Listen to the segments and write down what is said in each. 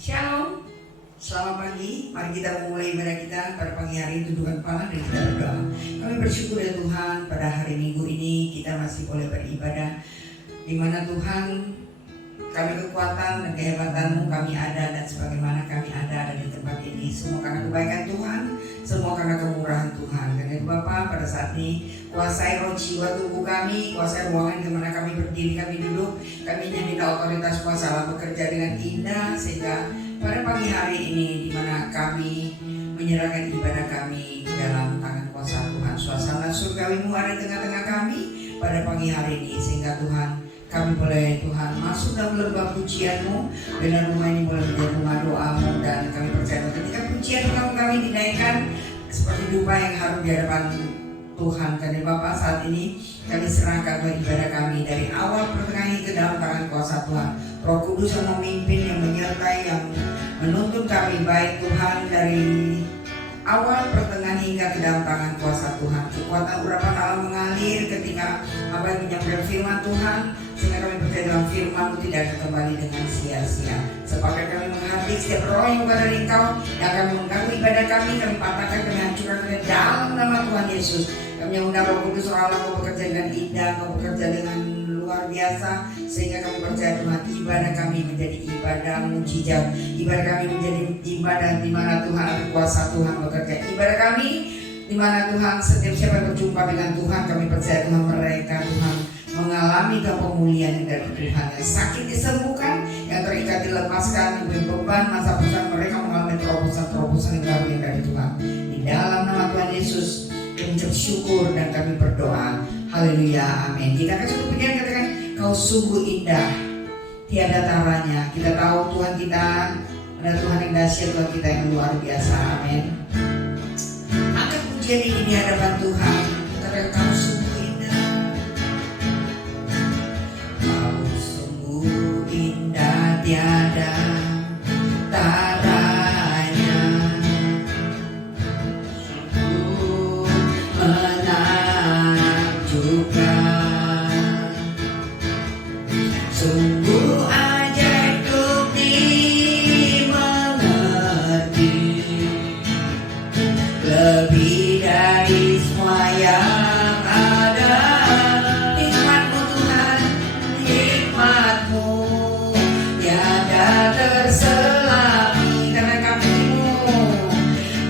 Shalom, selamat pagi. Mari kita memulai ibadah kita pada pagi hari, tundukkan kepala dan kita berdoa. Kami bersyukur ya Tuhan, pada hari Minggu ini kita masih boleh beribadah, di mana Tuhan kami kekuatan dan kehebatan-Mu kami ada, dan sebagaimana kami ada di tempat ini, semua karena kebaikan Tuhan, semua karena kemurahan Tuhan. Dan itu Bapa, pada saat ini kuasai roh jiwa tubuh kami, kuasai ruangan di mana kami berdiri, kami duduk, kami minta otoritas kuasa Allah bekerja dengan indah, sehingga pada pagi hari ini di mana kami menyerahkan ibadah kami ke dalam tangan kuasa Tuhan. Suasana surgawi-Mu ada di tengah-tengah kami pada pagi hari ini, sehingga Tuhan kami boleh Tuhan masuk dalam lembah pujian-Mu, dan rumah ini boleh menjadi rumah doa-Mu, dan kami percaya ketika pujian kami dinaikkan seperti dupa yang harum di hadapan Tuhan. Dan Bapak, saat ini kami serahkan ibadah kami dari awal pertengahan ke dalam tangan kuasa Tuhan. Roh Kudus yang memimpin, yang menyertai, yang menuntun kami, baik Tuhan dari awal pertengahan hingga ke dalam tangan kuasa Tuhan. Kekuatan urapan Allah mengalir ketika Abah menyampaikan firman Tuhan, sehingga kami percaya dalam firman-Mu tidak akan kembali dengan sia-sia. Sepakat kami menghati setiap roh yang bukan dari Engkau yang akan mengganggu ibadah kami patahkan, kami hancurkan ke dalam nama Tuhan Yesus. Kami undang Roh Kudus, Roh Allah, Kau bekerja dengan indah, Kau bekerja dengan luar biasa, sehingga kami percaya Tuhan, ibadah kami menjadi ibadah mujizat, ibadah kami menjadi ibadah di mana Tuhan ada kuasa Tuhan bekerja, ibadah kami di mana Tuhan setiap siapa yang berjumpa dengan Tuhan, kami percaya Tuhan mereka Tuhan mengalami kepemulihan yang dari Tuhan, yang sakit disembuhkan, yang terikat dilepaskan, yang beban masa bosan mereka mengalami terobosan yang baru yang dari Tuhan. Di dalam nama Tuhan Yesus kami bersyukur dan kami berdoa. Haleluya, amin. Kita akan satu pujian, katakan Kau sungguh indah, tiada taranya. Kita tahu Tuhan kita ada Tuhan yang dahsyat, Tuhan kita yang luar biasa, amin. Angkat pujian ini di hadapan Tuhan, katakan Kau sungguh indah, Kau sungguh indah, tiada taranya. Sungguh menakjubkan, sungguh ajaib untuk dimengerti, lebih dari semua yang ada. Hikmat-Mu Tuhan, hikmat-Mu tiada terselami, karena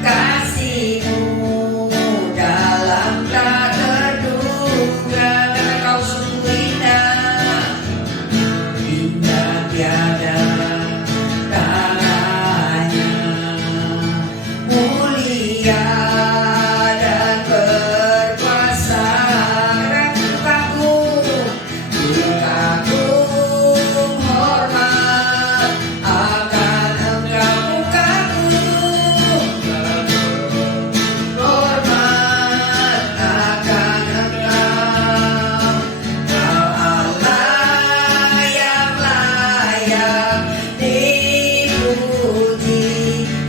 kasih-Mu dalam tak terduga. Karena Kau sungguh indah, indah tiada taranya, mulia dan berkuasa. Karena kagum hormat akan Engkau, hormat akan Engkau. Kau Allah yang layak dipuji,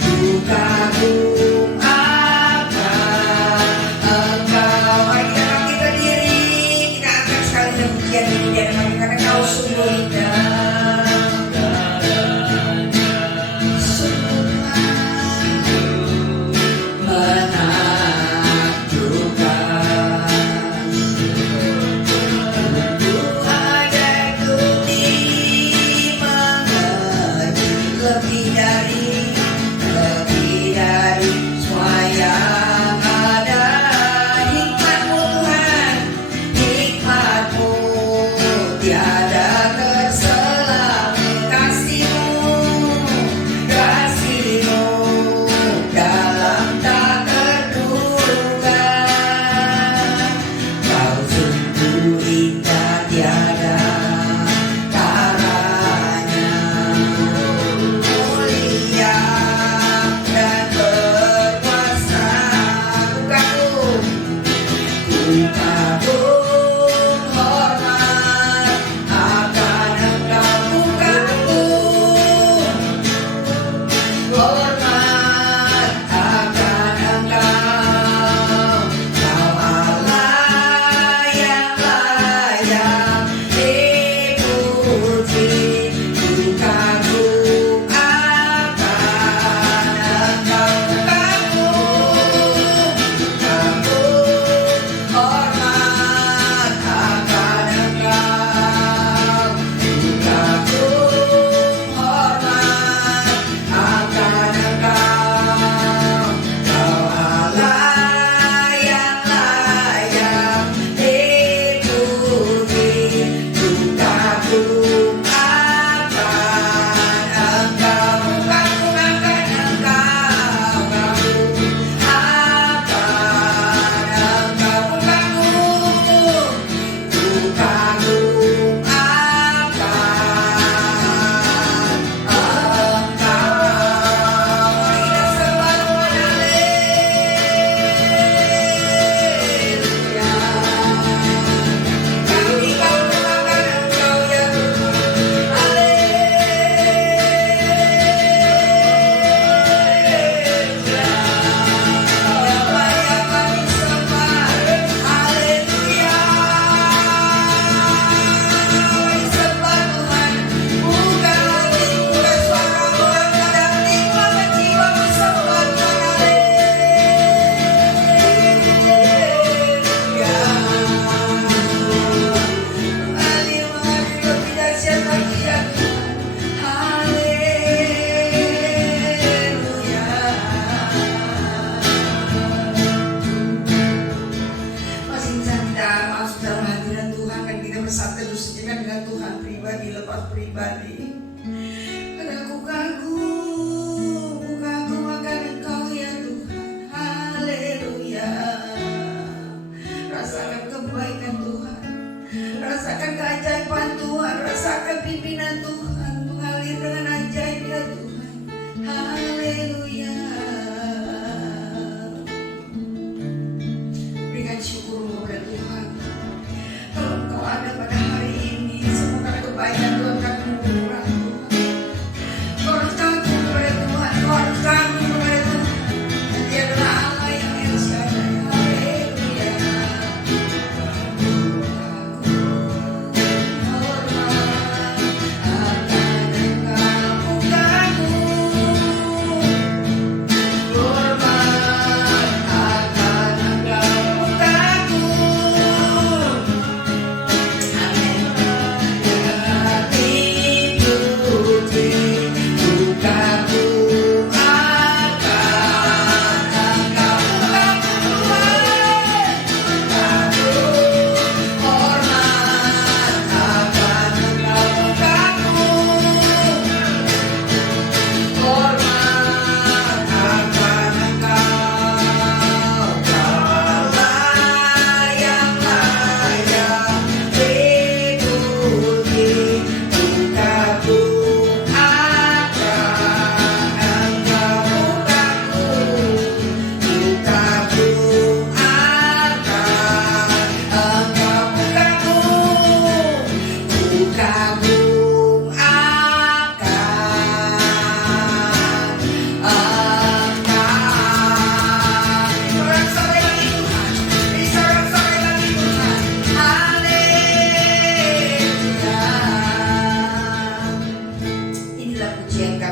ku kagum akan Engkau. Mari kita bangkit berdiri, kita angkat sekali pujian ini di hadapan Kami, karena Kau sungguh indah, sungguh menakjubkan, sungguh ajaib untuk dimengerti, lebih dari semua yang ada. Hikmat-Mu Tuhan, hikmat-Mu tiada terselami, kasih-Mu dalam tak terduga. Kau sungguh indah, tiada taranya, mulia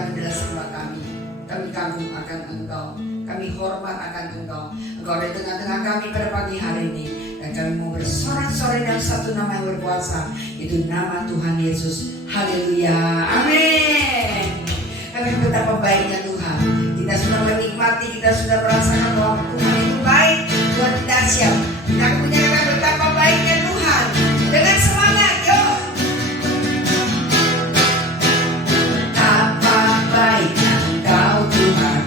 adalah sembah kami. Kami kagum akan Engkau, kami hormat akan Engkau. Engkau ada di tengah-tengah kami pada pagi hari ini. Dan kami mau bersorak-sorai dalam satu nama yang berkuasa, itu nama Tuhan Yesus. Haleluya, amin. Kami betapa baiknya Tuhan. Kita sudah menikmati, kita sudah merasakan bahwa Tuhan itu baik, Tuhan tidak siap. Kita punya kata betapa baiknya Tuhan. Dengan semangat, yuk. Betapa baiknya Engkau Tuhan,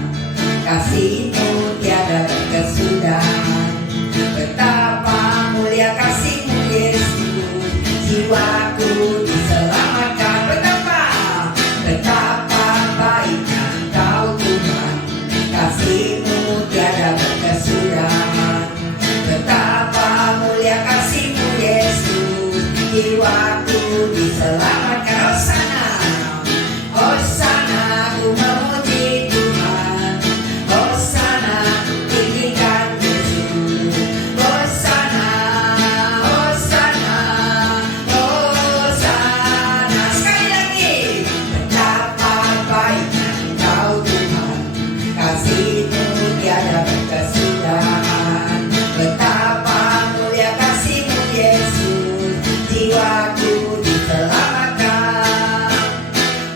kasih-Mu tiada berkesudahan. Betapa mulia kasih-Mu Yesus, jiwaku diselamatkan. Betapa baiknya Engkau Tuhan, kasih-Mu tiada berkesudahan. Betapa mulia kasih-Mu Yesus, jiwaku diselamatkan. Hosana, Hosana, ku memuji Tuhan. Hosana, tinggikan Yesus. Hosana, Hosana, Hosana. Sekali lagi. Betapa baiknya Engkau Tuhan, kasih-Mu tiada berkesudahan. Betapa mulia kasih-Mu Yesus, jiwaku diselamatkan.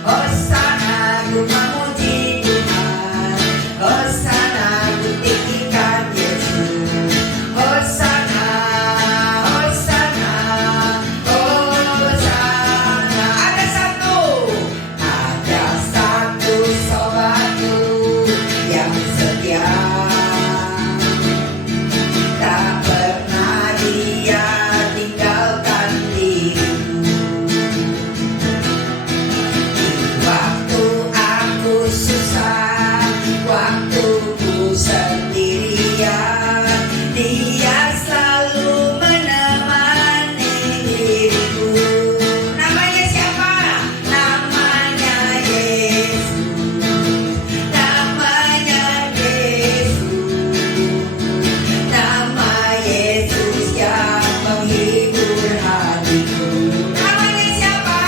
Hosana, ku memuji Tuhan. Hosana, ku tinggikan Yesus. Hosana, Hosana, Hosana. Ada satu sobatku yang setia, tak pernah dia tinggalkan diriku. Waktu aku susah, waktu ku sendirian, dia selalu menemani diriku. Namanya siapa? Namanya Yesus. Namanya Yesus. Nama Yesus yang menghibur hatiku. Namanya siapa?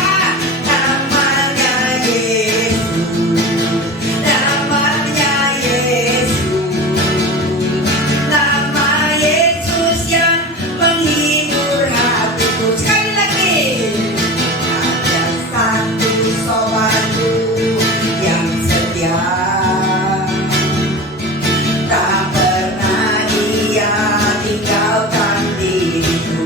Namanya Yesus. Namanya Yesus. Nama Yesus yang menghibur hatiku. Sekali lagi. Ada satu sobatku yang setia, tak pernah dia tinggalkan diriku.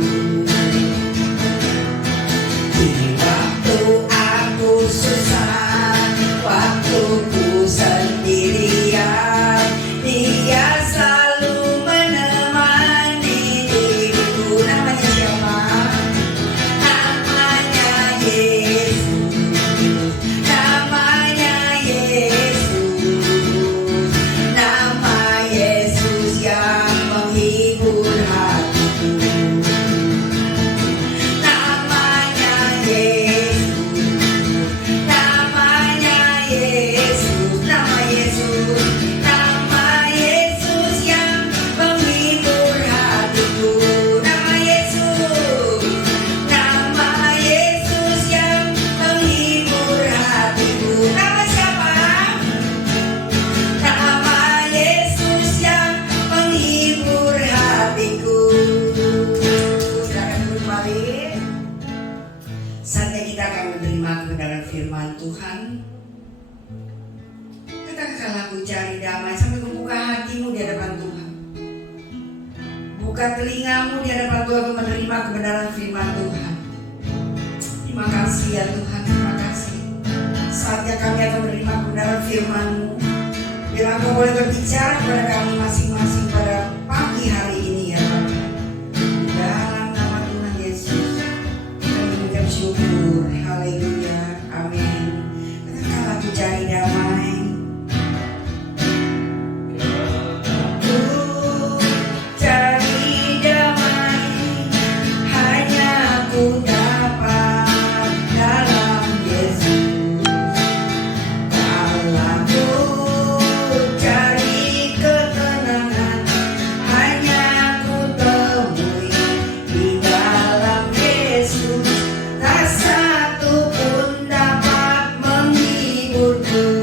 Di waktu aku susah, waktu ku sendirian, dia selalu menemani diriku. Namanya siapa? Namanya Yesus. Namanya Yesus. Nama Yesus yang menghibur hatiku. Namanya Yesus. Namanya Yesus. Nama Yesus. Nama Yesus yang menghibur hatiku. Nama Yesus. Nama Yesus yang menghibur hatiku. Nama siapa? Nama Yesus yang menghibur hatiku. Silakan duduk kembali. Saatnya kita akan menerima kebenaran firman Tuhan. Katakanlah aku cari damai sambil membuka hatimu di hadapan Tuhan. Buka telingamu di hadapan Tuhan untuk menerima kebenaran firman Tuhan. Terima kasih ya Tuhan, terima kasih. Saatnya kami akan menerima kebenaran firman-Mu. Biar Engkau boleh berbicara kepada kami masing-masing pada pagi hari ini ya Bapa. Dalam nama Tuhan Yesus, kami mengucap syukur. Haleluya, amin. Katakanlah aku cari damai. Ku cari damai, hanya ku dapat dalam Yesus. Kalau ku cari ketenangan, hanya ku temui di dalam Yesus. Tak satu pun dapat menghiburku.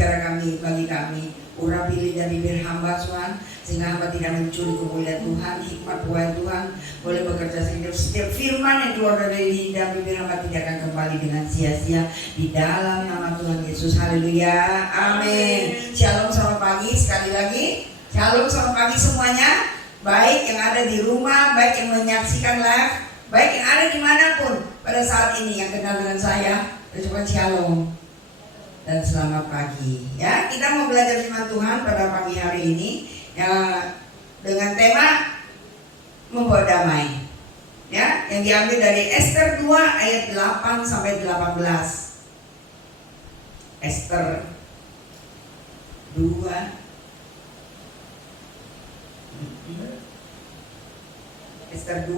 berbicara bagi kami. Urapi lidah bibir hamba Tuhan, sehingga hamba tidak mencuri kemuliaan Tuhan, hikmat buah Tuhan boleh bekerja sehingga setiap firman yang keluar dari lidah bibir hamba tidak akan kembali dengan sia-sia, di dalam nama Tuhan Yesus. Haleluya, amin. Shalom, selamat pagi sekali lagi. Shalom, selamat pagi semuanya, baik yang ada di rumah, baik yang menyaksikan live, baik yang ada dimanapun pada saat ini yang kenal dengan saya. Ucapkan shalom dan selamat pagi. Ya, kita mau belajar firman Tuhan pada pagi hari ini ya, dengan tema membawa damai. Ya, yang diambil dari Ester 2 ayat 8 sampai 18. Ester 2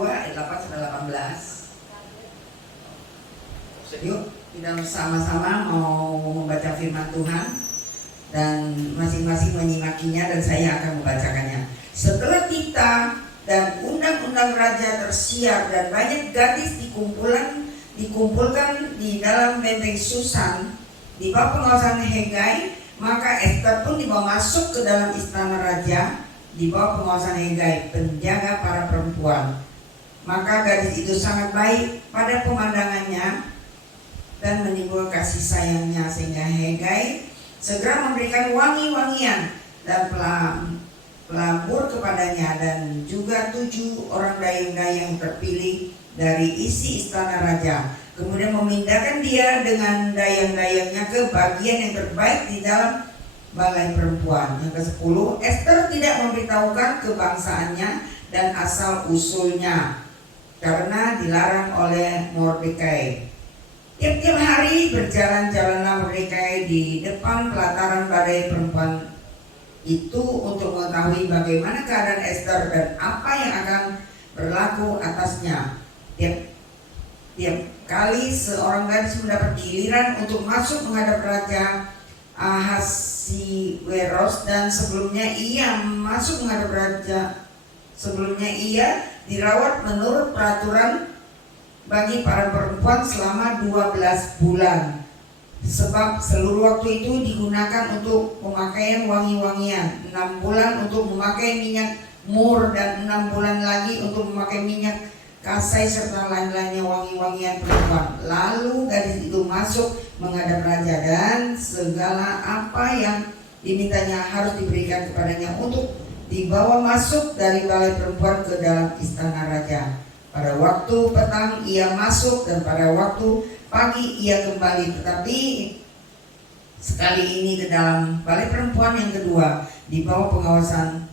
ayat 8 sampai 18. Yuk, kita sama-sama mau membaca firman Tuhan dan masing-masing menyimakinya, dan saya akan membacakannya. Setelah Tita dan undang-undang raja tersiar dan banyak gadis dikumpulkan di dalam benteng Susan di bawah pengawasan Hegai, maka Ester pun dibawa masuk ke dalam istana raja di bawah pengawasan Hegai, penjaga para perempuan. Maka gadis itu sangat baik pada pemandangannya dan menimbul kasih sayangnya, sehingga Hegai segera memberikan wangi-wangian dan pelambur kepadanya, dan juga 7 orang dayang-dayang terpilih dari isi istana raja. Kemudian memindahkan dia dengan dayang-dayangnya ke bagian yang terbaik di dalam balai perempuan. Yang ke-10, Ester tidak memberitahukan kebangsaannya dan asal usulnya karena dilarang oleh Mordekai. Tiap-tiap hari berjalan-jalanlah Mordekai di depan pelataran balai perempuan itu untuk mengetahui bagaimana keadaan Ester dan apa yang akan berlaku atasnya. Tiap kali seorang gadis mendapat giliran untuk masuk menghadap Raja Ahasiweros, dan sebelumnya ia dirawat menurut peraturan bagi para perempuan selama 12 bulan, sebab seluruh waktu itu digunakan untuk pemakaian wangi-wangian, 6 bulan untuk memakai minyak mur, dan 6 bulan lagi untuk memakai minyak kasai serta lain-lainnya wangi-wangian perempuan. Lalu gadis itu masuk menghadap raja, dan segala apa yang dimintanya harus diberikan kepadanya untuk dibawa masuk dari balai perempuan ke dalam istana raja. Pada waktu petang ia masuk, dan pada waktu pagi ia kembali. Tetapi sekali ini ke dalam balai perempuan yang kedua di bawah pengawasan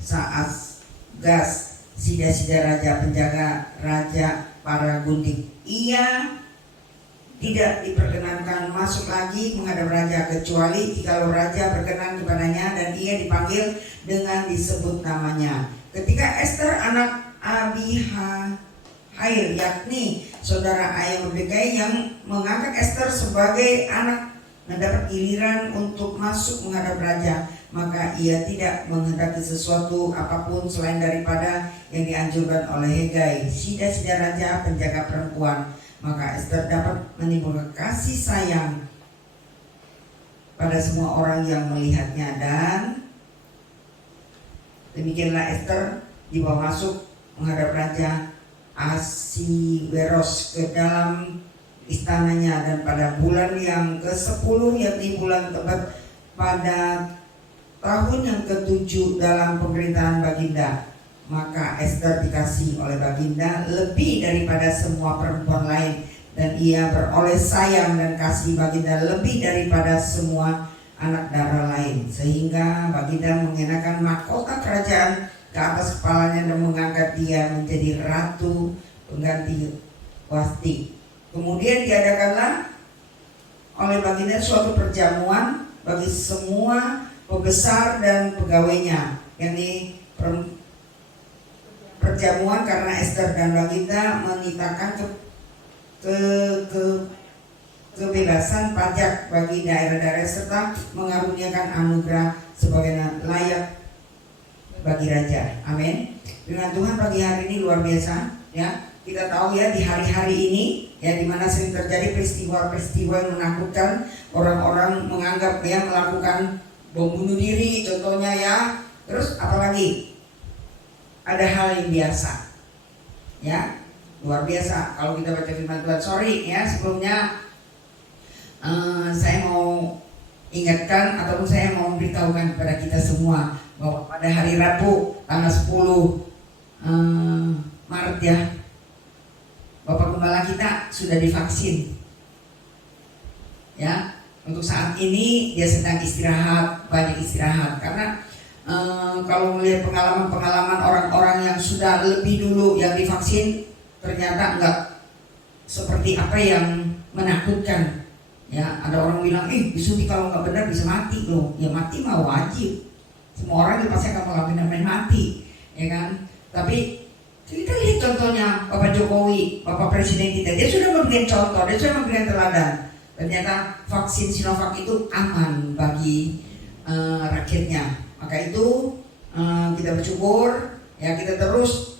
Saasgas, sida-sida raja, penjaga raja para gundik. Ia tidak diperkenankan masuk lagi menghadap raja, kecuali jikalau raja berkenan kepadanya dan ia dipanggil dengan disebut namanya. Ketika Ester anak Abihail, yakni saudara ayah Mordekai, yang mengangkat Ester sebagai anak, mendapat giliran untuk masuk menghadap raja, maka ia tidak menghendaki sesuatu apapun selain daripada yang dianjurkan oleh Hegai, sida-sida raja, penjaga perempuan. Maka Ester dapat menimbulkan kasih sayang pada semua orang yang melihatnya, dan demikianlah Ester dibawa masuk menghadap Raja Ahasiweros ke dalam istananya, dan pada bulan yang ke-10, yakni bulan Tebat, pada tahun yang ke-7 dalam pemerintahan Baginda, maka Ester dikasih oleh Baginda lebih daripada semua perempuan lain, dan ia beroleh sayang dan kasih Baginda lebih daripada semua anak darah lain, sehingga Baginda mengenakan mahkota kerajaan ke atas kepalanya dan mengangkat dia menjadi ratu pengganti Wasti. Kemudian diadakanlah oleh Baginda suatu perjamuan bagi semua pembesar dan pegawainya, yakni perjamuan karena Ester dan Baginda menitahkan kebebasan pajak bagi daerah-daerah serta mengaruniakan anugerah sebagaimana layak bagi raja. Amin. Dengan Tuhan pagi hari ini luar biasa, ya. Kita tahu ya di hari-hari ini ya di mana sering terjadi peristiwa-peristiwa yang menakutkan, orang-orang menganggap ya melakukan bom bunuh diri contohnya ya. Terus apalagi ada hal yang biasa, ya luar biasa. Kalau kita baca firman Tuhan, sorry ya sebelumnya saya mau ingatkan ataupun saya mau memberitahukan kepada kita semua bahwa pada hari Rabu tanggal 10 Maret ya, Bapak Gembala kita sudah divaksin. Ya, untuk saat ini dia sedang istirahat, banyak istirahat karena kalau melihat pengalaman-pengalaman orang-orang yang sudah lebih dulu yang divaksin ternyata enggak seperti apa yang menakutkan. Ya, ada orang bilang, disuntik kalau nggak benar bisa mati loh. Ya mati mah wajib. Semua orang pasti akan mengalami mati, ya kan? Tapi kita lihat contohnya Bapak Jokowi, Bapak Presiden kita, dia sudah memberikan contoh, dia sudah memberikan teladan. Ternyata vaksin Sinovac itu aman bagi rakyatnya. Maka itu kita bersyukur, ya kita terus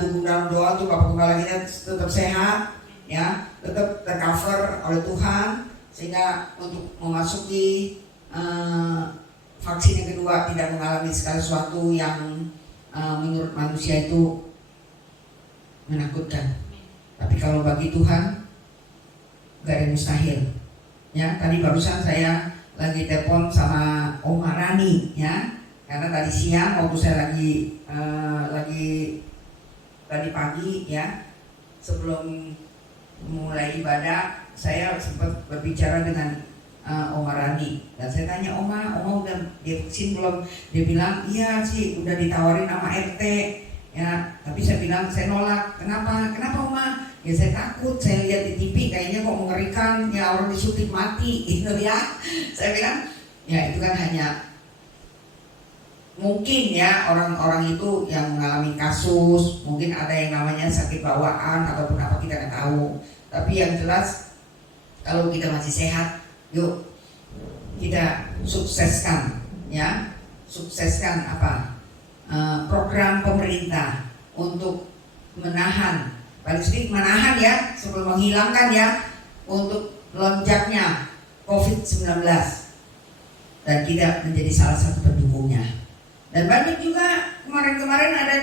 dukung dalam doa untuk Bapak Gembala kita tetap sehat, ya tetap tercover oleh Tuhan, sehingga untuk memasuki vaksin yang kedua tidak mengalami segala sesuatu yang menurut manusia itu menakutkan. Tapi kalau bagi Tuhan gak ada mustahil. Ya, tadi barusan saya lagi telepon sama Oma Rani ya, karena tadi siang waktu saya lagi tadi pagi ya sebelum mulai ibadah saya sempat berbicara dengan Oma Rani dan saya tanya Oma udah divaksin belum? Dia bilang iya sih udah ditawarin sama RT ya, tapi saya bilang saya nolak. Kenapa Oma? Ya saya takut, saya lihat di TV kayaknya kok mengerikan ya, orang disuntik mati gitu ya. Saya bilang ya itu kan hanya mungkin ya orang-orang itu yang mengalami kasus, mungkin ada yang namanya sakit bawaan ataupun apa kita nggak tahu. Tapi yang jelas kalau kita masih sehat, yuk kita sukseskan ya, sukseskan apa program pemerintah untuk menahan, paling sedikit menahan ya sebelum menghilangkan ya untuk lonjaknya COVID-19 dan kita menjadi salah satu pendukungnya. Dan banyak juga kemarin-kemarin ada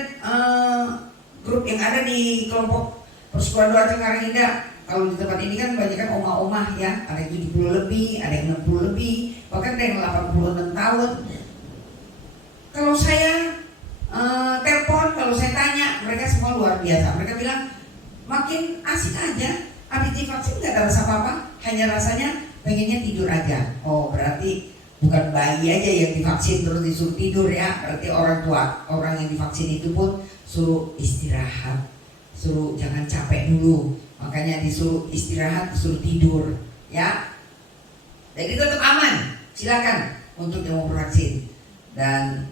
grup yang ada di kelompok Persekutuan Doa Cengkareng Indah. Kalau di tempat ini kan banyak kan omah-omah ya, ada yang 70 lebih, ada yang 60 lebih, bahkan ada yang 86 tahun. Kalau saya telepon, kalau saya tanya, mereka semua luar biasa. Mereka bilang makin asik aja, habis divaksin nggak ada rasa apa-apa, hanya rasanya pengennya tidur aja. Oh berarti bukan bayi aja yang divaksin terus disuruh tidur ya, berarti orang tua, orang yang divaksin itu pun suruh istirahat, suruh jangan capek dulu, makanya disuruh istirahat, disuruh tidur ya. Jadi tetap aman, silakan untuk yang mau vaksin. Dan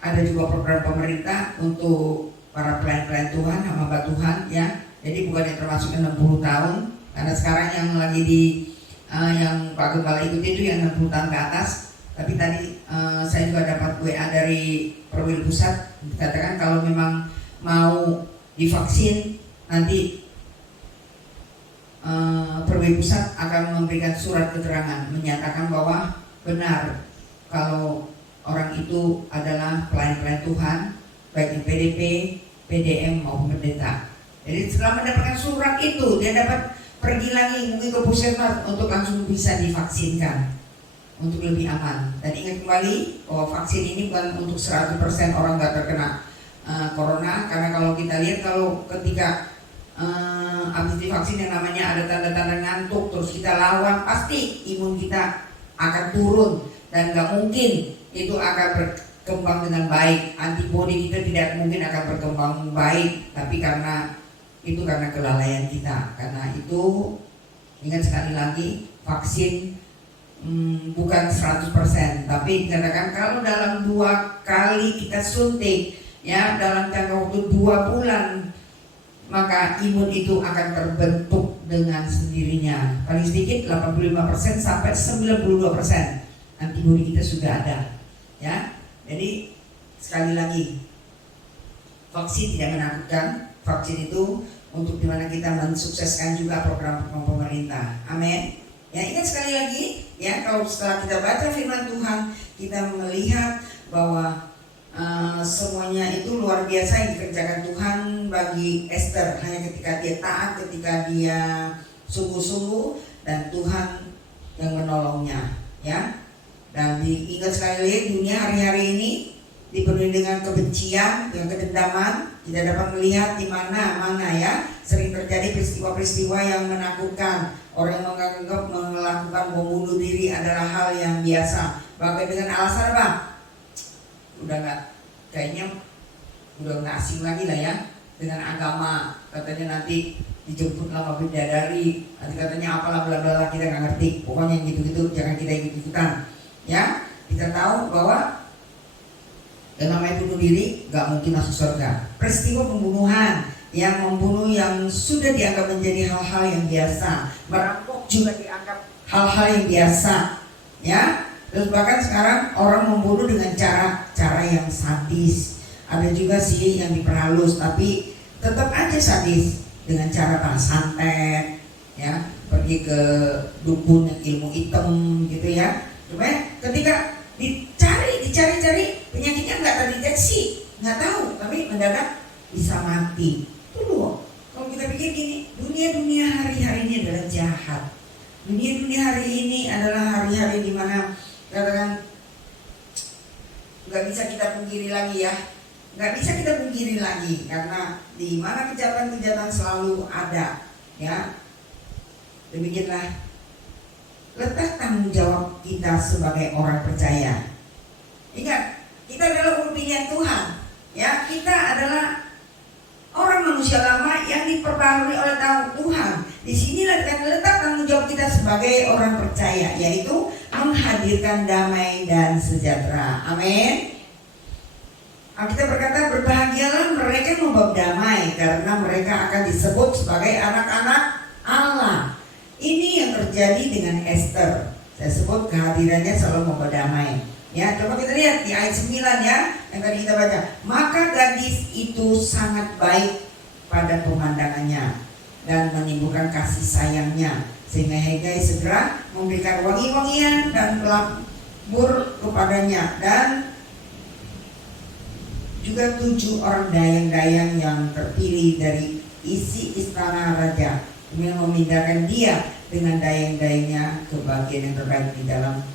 ada juga program pemerintah untuk para pelayan-pelayan Tuhan, hamba Tuhan ya. Jadi bukan yang termasuk 60 tahun, karena sekarang yang lagi di yang Pak Gembala ikuti itu yang 60 tahun ke atas. Tapi tadi saya juga dapat WA dari Perwil Pusat, dikatakan kalau memang mau divaksin nanti Perwil Pusat akan memberikan surat keterangan menyatakan bahwa benar kalau orang itu adalah pelayan-pelayan Tuhan, baik di PDP, PDM maupun pendeta. Jadi setelah mendapatkan surat itu, dia dapat pergi lagi mungkin ke puskesmas untuk langsung bisa divaksinkan untuk lebih aman. Dan ingat kembali bahwa vaksin ini bukan untuk 100% orang nggak terkena corona, karena kalau kita lihat kalau ketika habis divaksin yang namanya ada tanda-tanda ngantuk, terus kita lawan, pasti imun kita akan turun dan nggak mungkin itu akan berkembang dengan baik. Antibodi kita tidak mungkin akan berkembang baik, tapi karena kelalaian kita. Karena itu ingat sekali lagi, vaksin bukan 100%, tapi dikatakan kalau dalam 2 kali kita suntik ya dalam jangka waktu 2 bulan, maka imun itu akan terbentuk dengan sendirinya. Paling sedikit 85% sampai 92% antibodi kita sudah ada. Ya, jadi sekali lagi, vaksin tidak menakutkan. Vaksin itu untuk dimana kita mensukseskan juga program-program pemerintah. Amin. Ya, ingat sekali lagi ya, kalau setelah kita baca firman Tuhan, kita melihat bahwa semuanya itu luar biasa yang dikerjakan Tuhan bagi Esther. Hanya ketika dia taat, ketika dia sungguh-sungguh, dan Tuhan yang menolongnya, ya. Dan diingat sekali lagi, dunia hari-hari ini dipenuhi dengan kebencian, dengan kedendaman. Kita dapat melihat di mana ya sering terjadi peristiwa-peristiwa yang menakutkan. Orang yang menganggap melakukan bom bunuh diri adalah hal yang biasa. Bahkan dengan alasan apa? Kayaknya udah nggak asing lagi lah ya dengan agama. Katanya nanti dijemput sama bidadari, nanti katanya apalah bla bla, kita nggak ngerti. Pokoknya yang gitu-gitu jangan kita ikut-ikutan. Ya, kita tahu bahwa yang namanya bunuh diri nggak mungkin masuk surga. Peristiwa pembunuhan, yang membunuh yang sudah dianggap menjadi hal-hal yang biasa, merampok juga dianggap hal-hal yang biasa, ya. Terus bahkan sekarang orang membunuh dengan cara yang sadis. Ada juga sih yang diperhalus, tapi tetap aja sadis dengan cara santet, ya, pergi ke dukun yang ilmu hitam gitu ya. Cuma ketika dicari penyakitnya nggak terdeteksi, nggak tahu, tapi mendadak bisa mati. Itu loh, kalau kita pikir gini, dunia hari-hari ini adalah jahat. Dunia hari ini adalah hari-hari di mana katakan nggak bisa kita pungkiri lagi ya, nggak bisa kita pungkiri lagi, karena di mana kejahatan selalu ada, ya. Demikianlah letak tanggung jawab kita sebagai orang percaya. Ingat, kita adalah umat pilihan Tuhan, ya. Kita adalah orang manusia lama yang diperbarui oleh Tuhan. Di sinilah letak tanggung jawab kita sebagai orang percaya, yaitu menghadirkan damai dan sejahtera. Amin. Kita berkata, berbahagialah mereka yang membawa damai, karena mereka akan disebut sebagai anak-anak Allah. Ini yang terjadi dengan Esther. Saya sebut kehadirannya selalu membawa damai. Ya, coba kita lihat di ayat 9 ya, yang tadi kita baca. Maka gadis itu sangat baik pada pemandangannya dan menimbulkan kasih sayangnya, sehingga Hegai segera memberikan wangi-wangian dan pelabur kepadanya, dan juga 7 orang dayang-dayang yang terpilih dari isi istana raja, kemudian memindahkan dia dengan dayang-dayangnya ke bagian yang terbaik di dalam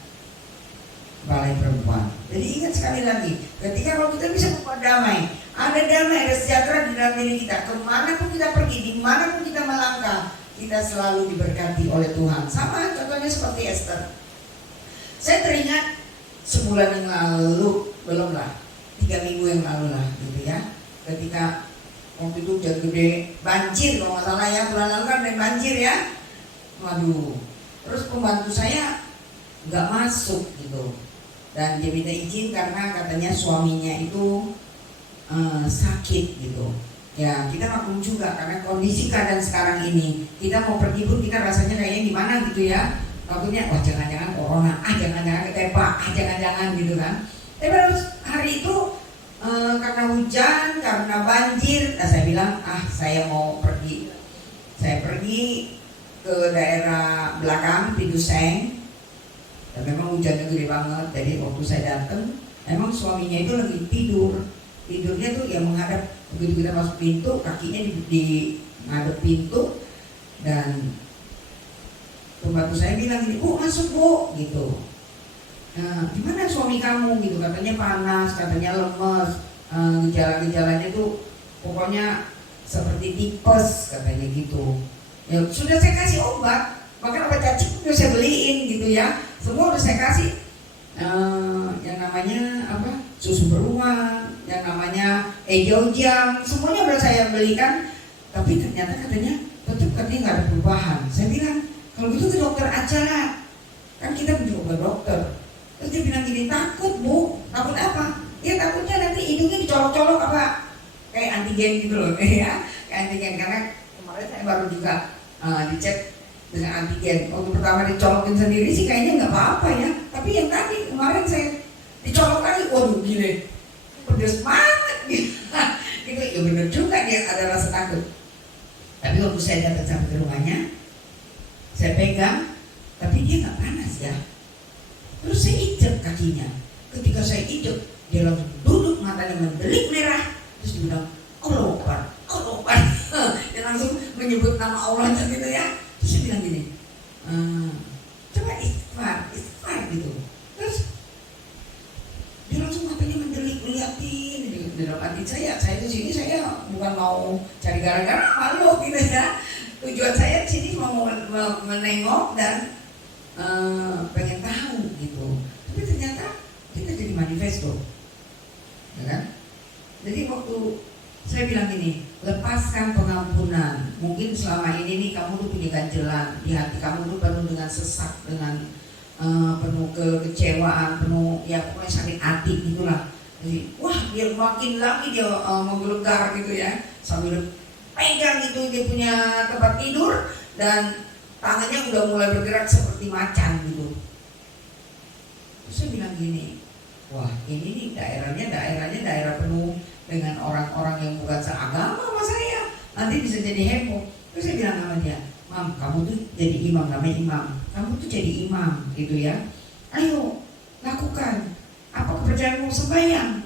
balai perempuan. Jadi ingat sekali lagi, ketika kalau kita bisa membuat damai, ada sejahtera di dalam diri kita. Kemanapun kita pergi, dimanapun kita melangkah, kita selalu diberkati oleh Tuhan. Sama contohnya seperti Esther. Saya teringat sebulan yang lalu, belum lah, 3 minggu yang lalu lah gitu ya, ketika waktu itu hujan gede, banjir kalau nggak salah ya, bulan lalu kan ada banjir ya. Waduh, terus pembantu saya nggak masuk gitu, dan dia minta izin karena katanya suaminya itu sakit gitu. Ya, kita maklum juga karena kondisi keadaan sekarang ini, kita mau pergi pun kita rasanya kayaknya gimana gitu ya. Takutnya, wah jangan-jangan corona, jangan-jangan ketepak, jangan-jangan gitu kan. Tapi hari itu karena hujan, karena banjir, nah saya bilang, saya mau pergi. Saya pergi ke daerah belakang Piduseng, dan memang hujannya gede banget. Jadi waktu saya datang, memang suaminya itu lagi tidurnya tuh yang menghadap, begitu kita masuk pintu, kakinya di ngadep pintu, dan pembantu saya bilang ini, Bu masuk Bu gitu. Nah, gimana suami kamu gitu, katanya panas, katanya lemes, gejala-gejalanya tuh pokoknya seperti tipes katanya gitu. Ya sudah saya kasih obat, bahkan obat cacing udah saya beliin gitu ya, semua udah saya kasih. Yang namanya apa, susu beruang, yang namanya ejaujang, semuanya udah saya belikan. Tapi ternyata katanya tetap nggak ada perubahan. Saya bilang, kalau gitu ke dokter aja, kan kita mencoba dokter. Terus dia bilang gini, takut Bu. Takut apa? Ya takutnya nanti hidungnya dicolok-colok apa, kayak antigen gitu loh ya, kayak antigen. Karena kemarin saya baru juga dicek dengan antigen. Waktu pertama dicolokin sendiri sih kayaknya nggak apa-apa ya, tapi yang tadi kemarin saya dicolok lagi, waduh gile, pedes banget gitu. Gitu ya benar juga dia ada rasa takut. Tapi waktu saya datang sampai ke rumahnya, saya pegang, tapi dia nggak panas ya. Terus saya injek kakinya. Ketika saya injek, dia langsung duduk, matanya mendelik merah. Terus dia bilang, Allah Akbar. Dia langsung menyebut nama Allah gitu ya. Terus saya bilang gini, coba istighfar gitu. Terus dia langsung matanya mendelik, ngeliatin di dalam hati saya di sini saya bukan mau cari gara-gara malu gitu ya. Tujuan saya di sini mau menengok dan pengen tahu gitu. Tapi ternyata kita jadi manifesto, ya kan? Jadi waktu saya bilang gini, lepaskan pengampunan. Mungkin selama ini nih kamu tuh punya ganjelan di hati kamu tuh penuh dengan sesak, dengan penuh kekecewaan, penuh ya pokoknya sakit hati gitulah. Jadi wah dia makin lagi dia menggelegar gitu ya, sambil pegang itu dia punya tempat tidur dan tangannya udah mulai bergerak seperti macan gitu. Terus saya bilang gini, wah ini nih daerahnya daerah penuh dengan orang-orang yang bukan seagama sama saya, nanti bisa jadi heboh. Terus saya bilang sama dia, Mam, kamu tuh jadi imam, namanya imam, kamu tuh jadi imam gitu ya. Ayo lakukan apa kepercayaanmu, sembahyang,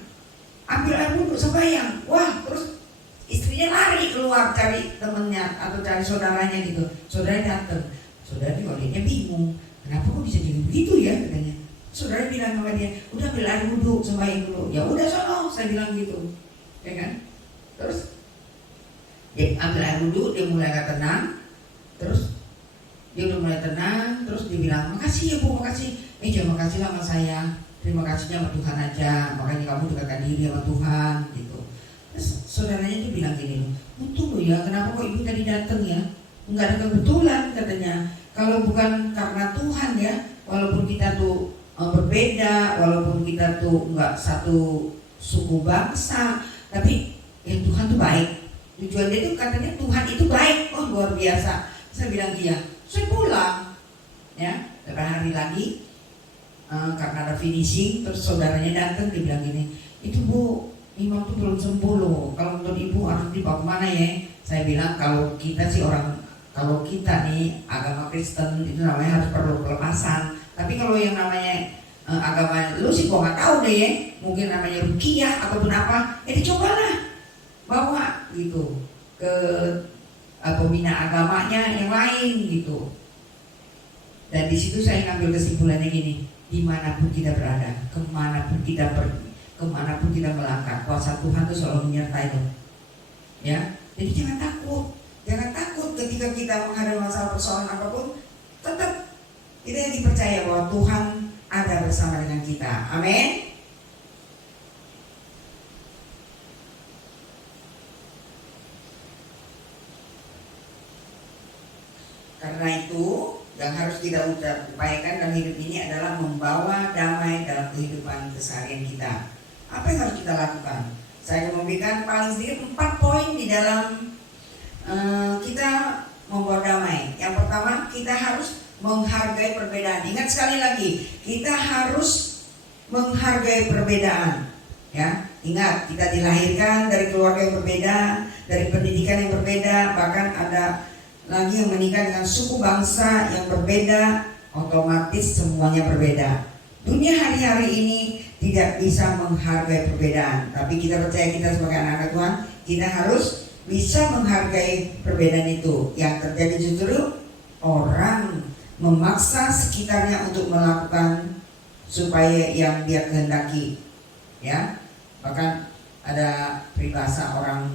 ambil air wudhu, sembahyang. Wah, terus istrinya lari keluar cari temennya atau cari saudaranya gitu. Saudaranya datang, saudara kalau dia bingung, kenapa kok bisa jadi begitu ya katanya. Saudara bilang sama dia, udah ambil air wudhu, sembahyang dulu. Ya udah sono, saya bilang gitu, ya kan. Terus dia ambil air wudhu, dia mulai gak tenang. Terus dia udah mulai tenang, terus dia bilang, makasih ya Bu, makasih. Jangan makasih lah sama saya, terima kasihnya sama Tuhan aja, makanya kamu dekatkan diri sama Tuhan gitu. Terus saudaranya tuh bilang gini, untung loh ya, kenapa kok ibu tadi datang ya? Enggak ada kebetulan katanya. Kalau bukan karena Tuhan ya, walaupun kita tuh berbeda, walaupun kita tuh enggak satu suku bangsa, tapi ya Tuhan tuh baik. Tujuan dia tuh katanya Tuhan itu baik, oh luar biasa. Saya bilang iya, saya pulang ya, beberapa hari lagi karena ada finishing, terus saudaranya datang, dia bilang gini, itu Bu, imam tuh belum sembuh loh, kalau menurut ibu harus dibawa kemana ya? Saya bilang kalau kita sih kalau kita nih agama Kristen itu namanya harus perlu pelepasan. Tapi kalau yang namanya agama lu sih gua nggak tahu deh ya, mungkin namanya ruqyah ataupun apa, dicobalah bawa gitu ke pembina agamanya yang lain gitu. Dan di situ saya ngambil kesimpulannya gini, dimanapun kita berada, kemanapun kita pergi, kemanapun kita melangkah, kuasa Tuhan itu selalu menyertai loh. Ya, jadi jangan takut ketika kita menghadapi masalah persoalan apapun, tetap kita yang dipercaya bahwa Tuhan ada bersama dengan kita. Amin. Karena itu yang harus kita upayakan dalam hidup ini adalah membawa damai dalam kehidupan keseharian kita. Apa yang harus kita lakukan? Saya akan memberikan paling sedikit 4 poin di dalam kita membawa damai. Yang pertama, kita harus menghargai perbedaan. Ingat sekali lagi, kita harus menghargai perbedaan. Ya, ingat kita dilahirkan dari keluarga yang berbeda, dari pendidikan yang berbeda, bahkan ada lagi yang menikah dengan suku bangsa yang berbeda, otomatis semuanya berbeda. Dunia hari-hari ini tidak bisa menghargai perbedaan, tapi kita percaya kita sebagai anak-anak Tuhan, kita harus bisa menghargai perbedaan itu. Yang terjadi justru orang memaksa sekitarnya untuk melakukan supaya yang dia kehendaki. Ya, bahkan ada peribahasa orang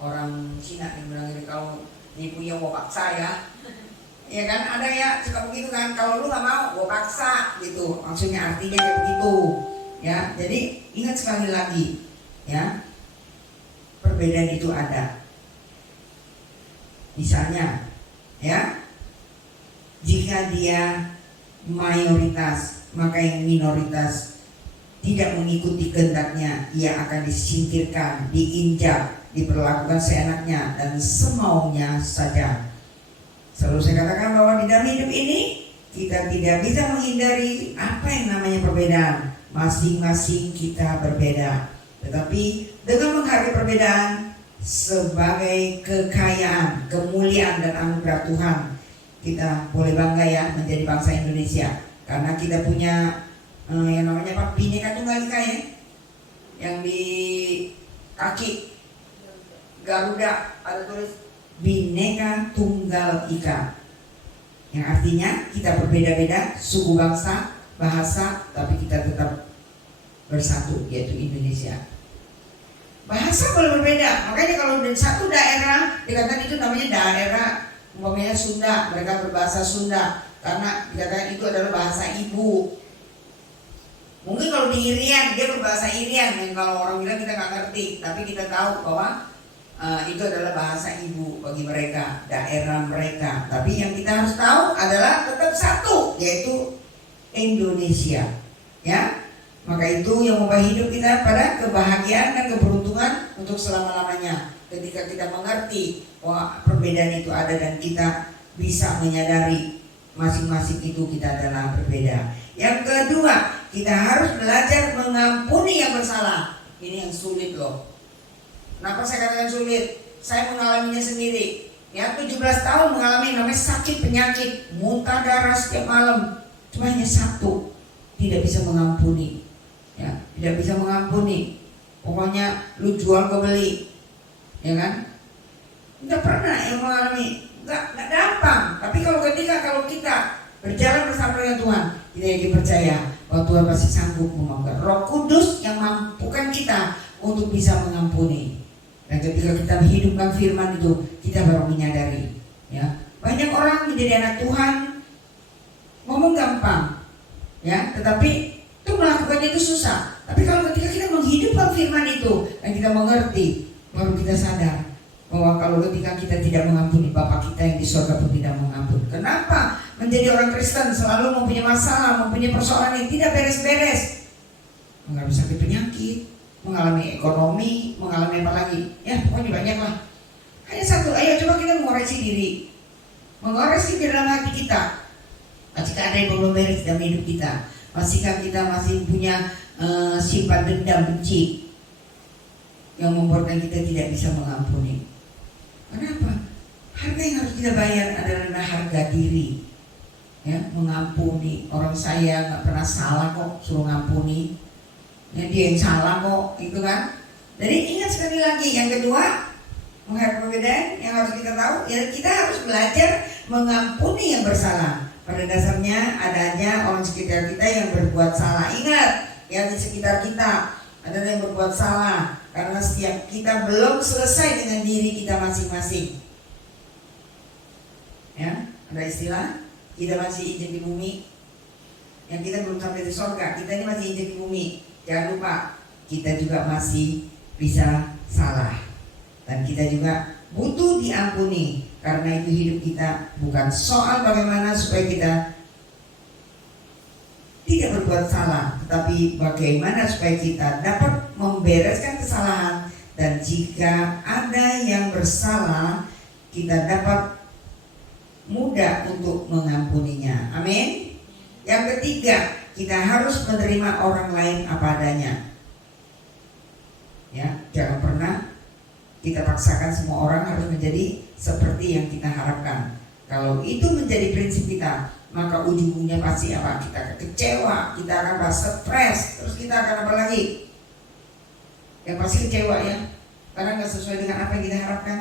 orang Cina yang bilang gini, kalau ibunya mau paksa ya, ya kan, ada ya suka begitu kan, kalau lu nggak mau gue paksa gitu, maksudnya artinya kayak begitu ya. Jadi ingat sekali lagi ya, perbedaan itu ada. Misalnya ya, jika dia mayoritas, maka yang minoritas tidak mengikuti kehendaknya, ia akan disingkirkan, diinjak, diperlakukan seenaknya dan semaunya saja. Selalu saya katakan bahwa di dalam hidup ini kita tidak bisa menghindari apa yang namanya perbedaan. masing-masing kita berbeda. Tetapi dengan menghargai perbedaan sebagai kekayaan, kemuliaan dan anugerah Tuhan, kita boleh bangga ya menjadi bangsa Indonesia. Karena kita punya yang namanya apa? Bhinneka Tunggal Ika ya, yang di kaki Garuda ada tulis Bhinneka Tunggal Ika, yang artinya kita berbeda-beda suku, bangsa, bahasa, tapi kita tetap bersatu, yaitu Indonesia. Bahasa boleh berbeda, makanya kalau di satu daerah dikatakan itu namanya daerah umpamanya Sunda, mereka berbahasa Sunda karena dikatakan itu adalah bahasa ibu. Mungkin kalau di Irian dia berbahasa Irian, yang kalau orang bilang kita nggak ngerti, tapi kita tahu bahwa itu adalah bahasa ibu bagi mereka, daerah mereka. Tapi yang kita harus tahu adalah tetap satu, yaitu Indonesia. Ya, maka itu yang membawa hidup kita pada kebahagiaan dan keberuntungan untuk selama-lamanya. Ketika kita mengerti bahwa perbedaan itu ada dan kita bisa menyadari masing-masing itu kita adalah berbeda. Yang kedua, kita harus belajar mengampuni yang bersalah. Ini yang sulit loh. Kenapa saya katakan sulit? Saya mengalaminya sendiri. Ya, 17 tahun mengalami namanya sakit penyakit, muntah darah setiap malam. Cuma hanya satu, tidak bisa mengampuni. Ya, tidak bisa mengampuni. Pokoknya lu jual gue beli, ya kan? Nggak pernah yang mengalami, nggak gampang. Tapi kalau kita berjalan bersama dengan Tuhan, kita yakin percaya bahwa Tuhan pasti sanggup memaafkan. Roh Kudus yang mampukan kita untuk bisa mengampuni. Dan ketika kita menghidupkan firman itu, kita baru menyadari. Ya, banyak orang menjadi anak Tuhan ngomong gampang, ya, tetapi itu melakukannya itu susah. Tapi kalau ketika kita menghidupkan firman itu dan kita mengerti, baru kita sadar bahwa kalau ketika kita tidak mengampuni, Bapa kita yang di surga pun tidak mengampuni. Kenapa menjadi orang Kristen selalu mempunyai masalah, mempunyai persoalan yang tidak beres-beres? Mengalami sakit penyakit, mengalami ekonomi, mengalami apa lagi? Ya pokoknya banyak lah. Hanya satu, ayo coba kita mengoreksi diri, mengoreksi di dalam hati kita. Jika ada yang belum beres dalam hidup kita, masihkah kita masih punya sifat dendam, benci yang membuatkan kita tidak bisa mengampuni? Kenapa? Harga yang harus kita bayar adalah harga diri. Ya, mengampuni. Orang saya nggak pernah salah kok, suruh ngampuni. Ya, dia yang salah kok, gitu kan? Jadi ingat sekali lagi, yang kedua, menghargai perbedaan yang harus kita tahu, ya kita harus belajar mengampuni yang bersalah. Pada dasarnya ada aja orang sekitar kita yang berbuat salah. Ingat, ya di sekitar kita ada yang berbuat salah karena setiap kita belum selesai dengan diri kita masing-masing. Ya, ada istilah kita masih injek di bumi, yang kita belum sampai di surga. Kita ini masih injek di bumi. Jangan lupa, kita juga masih bisa salah dan kita juga butuh diampuni. Karena itu hidup kita bukan soal bagaimana supaya kita tidak berbuat salah, tetapi bagaimana supaya kita dapat membereskan kesalahan, dan jika ada yang bersalah kita dapat mudah untuk mengampuninya. Amin. Yang ketiga, kita harus menerima orang lain apa adanya. Ya, jangan pernah kita paksakan semua orang harus menjadi seperti yang kita harapkan. Kalau itu menjadi prinsip kita, maka ujung-ujungnya pasti apa? Kita akan kecewa, kita akan merasa stres, terus kita akan apa lagi? Yang pasti kecewa ya, karena nggak sesuai dengan apa yang kita harapkan.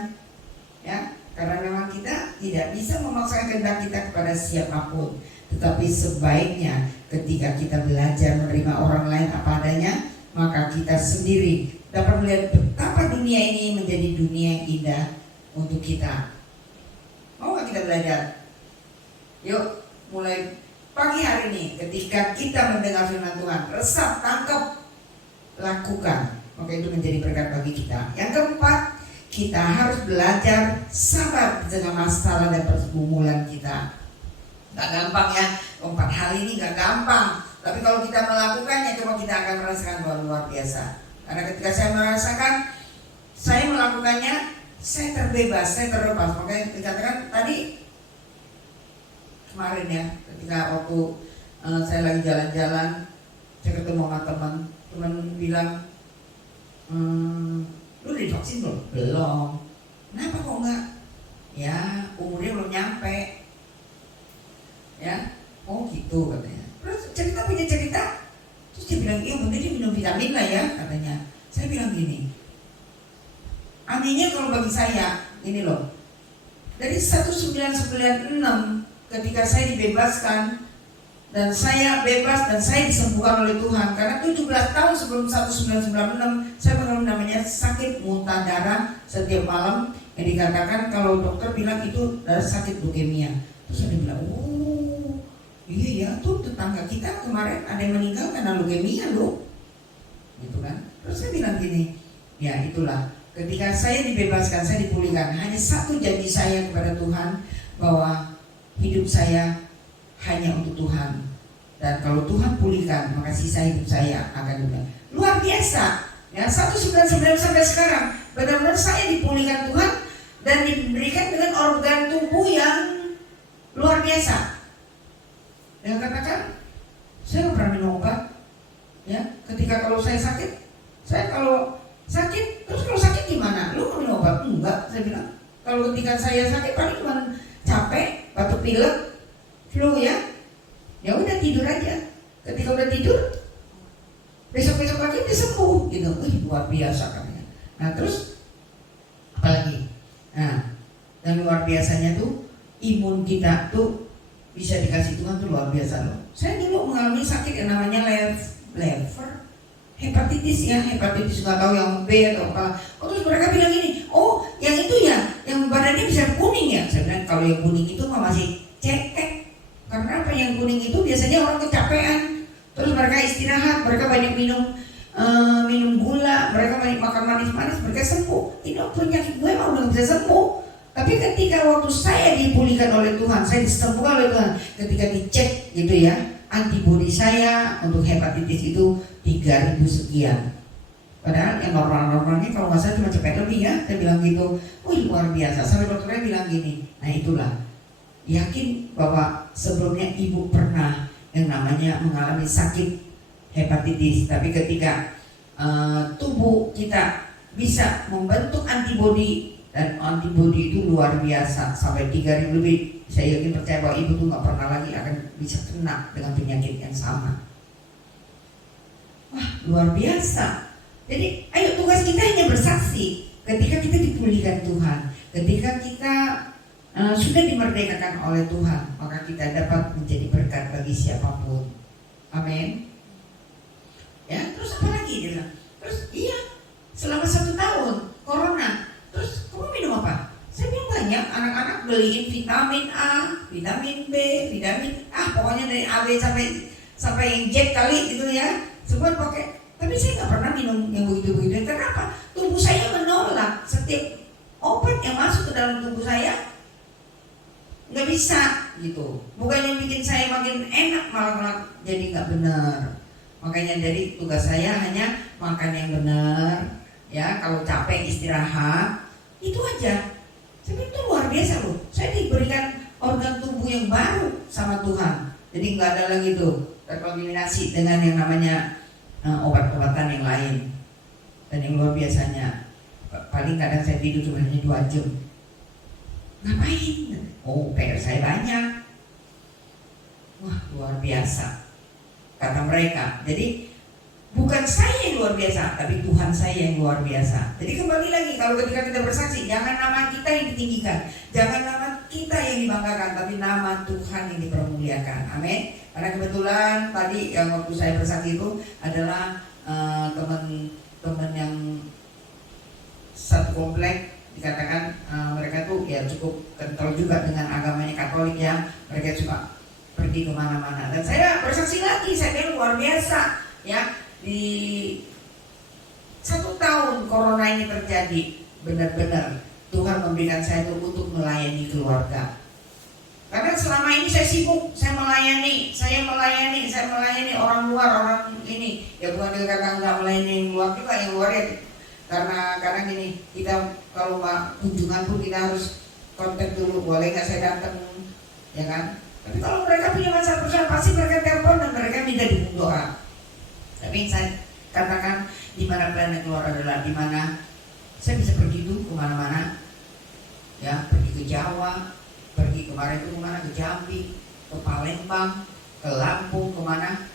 Ya, karena memang kita tidak bisa memaksakan kehendak kita kepada siapapun. Tetapi sebaiknya ketika kita belajar menerima orang lain apa adanya, maka kita sendiri dapat melihat betapa dunia ini menjadi dunia yang indah untuk kita. Mau gak kita belajar? Yuk, mulai pagi hari ini ketika kita mendengar firman Tuhan, resap, tangkap, lakukan, maka itu menjadi berkat bagi kita. Yang keempat, kita harus belajar sabar dengan masalah dan pergumulan kita. Gak gampang ya, keempat hal ini gak gampang. Tapi kalau kita melakukannya, coba kita akan merasakan bahwa luar biasa. Karena ketika saya merasakan, saya melakukannya, saya terbebas, saya terlepas. Makanya dikatakan tadi kemarin ya, ketika waktu saya lagi jalan-jalan Saya ketemu sama teman bilang, lu udah divaksin belum? Belum. Kenapa kok enggak? Ya umurnya belum nyampe. Ya, oh gitu katanya. Terus punya cerita. Terus dia bilang, iya bener dia minum vitamin lah ya katanya. Saya bilang gini, anehnya kalau bagi saya, ini loh, dari 1996 ketika saya dibebaskan dan saya bebas dan saya disembuhkan oleh Tuhan, karena 17 tahun sebelum 1996 saya mengalami namanya sakit muntah darah setiap malam yang dikatakan kalau dokter bilang itu sakit leukemia. Terus saya bilang, oh iya ya, tuh tetangga kita kemarin ada yang meninggal karena leukemia loh, gitu kan. Terus saya bilang gini, ya itulah ketika saya dibebaskan, saya dipulihkan, hanya satu janji saya kepada Tuhan bahwa hidup saya hanya untuk Tuhan, dan kalau Tuhan pulihkan maka sisa hidup saya akan juga luar biasa. Ya 1999 sampai sekarang benar-benar saya dipulihkan Tuhan dan diberikan dengan organ tubuh yang luar biasa. Yang katakan saya nggak pernah minum obat. Ya ketika kalau saya sakit, terus kalau sakit gimana? Lu mau minum obat? Enggak, saya bilang. Kalau ketika saya sakit paling cuma capek, batuk pilek, flu ya. Ya udah tidur aja. Ketika udah tidur, besok-besok lagi dia sembuh gitu. Wih, luar biasa katanya. Nah, terus apalagi? Nah, dan luar biasanya tuh imun kita tuh bisa dikasih Tuhan tuh luar biasa loh. Saya dulu mengalami sakit yang namanya lever hepatitis ya, hepatitis nggak tahu yang B atau apa. Oh, terus mereka bilang gini, oh yang itu ya, yang badannya bisa kuning ya. Saya bilang kalau yang kuning itu mah masih cekek. Karena apa, yang kuning itu biasanya orang kecapean. Terus mereka istirahat, mereka banyak minum gula, mereka banyak makan manis-manis, mereka sembuh. Ini penyakit gue mah udah bisa sembuh. Tapi ketika waktu saya dipulihkan oleh Tuhan, saya disembuhkan oleh Tuhan, ketika dicek gitu ya, antibodi saya untuk hepatitis itu 3.000 sekian. Padahal yang normal-normalnya kalau nggak salah cuma cepet lebih ya. Saya bilang gitu, wih luar biasa. Sampai dokternya bilang gini, nah itulah, yakin bahwa sebelumnya ibu pernah yang namanya mengalami sakit hepatitis. Tapi ketika tubuh kita bisa membentuk antibodi, dan antibodi itu luar biasa sampai 3.000 lebih, saya yakin percaya bahwa ibu tuh nggak pernah lagi akan bisa kena dengan penyakit yang sama. Wah luar biasa. Jadi ayo tugas kita hanya bersaksi ketika kita dipulihkan Tuhan, ketika kita sudah dimerdekakan oleh Tuhan, maka kita dapat menjadi berkat bagi siapapun. Amin. Ya terus apa lagi dia bilang? Terus iya selama 1 tahun corona, terus kamu minum apa? Saya bilang banyak, anak-anak beliin vitamin A, vitamin B, vitamin pokoknya dari A B sampai yang Z kali gitu ya. Semua pakai, tapi saya nggak pernah minum yang begitu-begitu. Kenapa? Tubuh saya menolak setiap obat yang masuk ke dalam tubuh saya, nggak bisa gitu. Bukan yang bikin saya makin enak, malah jadi nggak benar. Makanya jadi tugas saya hanya makan yang benar, ya. Kalau capek istirahat, itu aja. Sebenarnya itu luar biasa loh. Saya diberikan organ tubuh yang baru sama Tuhan. Jadi nggak ada lagi tuh terkontaminasi dengan yang namanya obat-obatan yang lain. Dan yang luar biasanya, paling kadang saya tidur cuma hanya 2 jam. Ngapain? Oh, PR saya banyak. Wah, luar biasa, kata mereka. Jadi bukan saya yang luar biasa, tapi Tuhan saya yang luar biasa. Jadi kembali lagi, kalau ketika kita bersaksi, jangan nama kita yang ditinggikan, jangan nama kita yang dibanggakan, tapi nama Tuhan yang dipermuliakan. Amin. Karena kebetulan tadi yang waktu saya bersaksi itu adalah teman-teman yang satu komplek, dikatakan mereka tuh ya cukup kental juga dengan agamanya Katolik ya. Mereka suka pergi kemana-mana. Dan saya bersaksi lagi, saya bilang luar biasa ya. Di 1 tahun corona ini terjadi, benar-benar Tuhan memberikan saya itu untuk melayani keluarga. Karena selama ini saya sibuk, saya melayani orang luar, orang ini. Ya bukan dikatakan nggak melayani yang luar juga, yang luar ya. Karena kadang gini, kita kalau mau kunjungan pun kita harus kontak dulu, boleh nggak saya datang, ya kan? Tapi kalau mereka punya masalah personal, pasti mereka telepon dan mereka minta dukung doa. Tapi saya katakan di mana plan yang keluar adalah di mana saya bisa pergi tuh kemana-mana, ya pergi ke Jawa, pergi kemarin itu kemana, ke Jambi, ke Palembang, ke Lampung, kemana,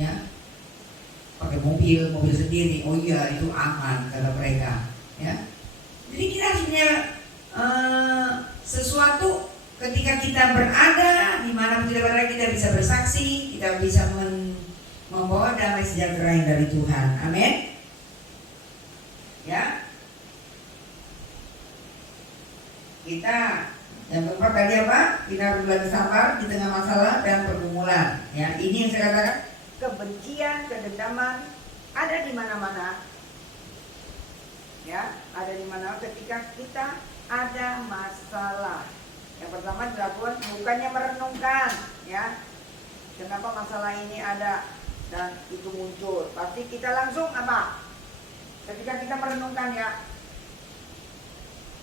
ya pakai mobil sendiri. Oh iya, itu aman kata mereka, ya. Jadi kita harus punya sesuatu ketika kita berada di mana kita berada, kita bisa bersaksi, kita bisa membawa damai sejahtera yang dari Tuhan. Amin. Ya. Kita yang keempat tadi apa? Kita harus belajar sabar di tengah masalah dan pergumulan. Ya, ini yang saya katakan, kebencian, kedendaman ada di mana-mana. Ya, ada di mana ketika kita ada masalah. Yang pertama dilakukan bukannya merenungkan, ya. Kenapa masalah ini ada dan itu muncul? Pasti kita langsung apa? Ketika kita merenungkan, ya.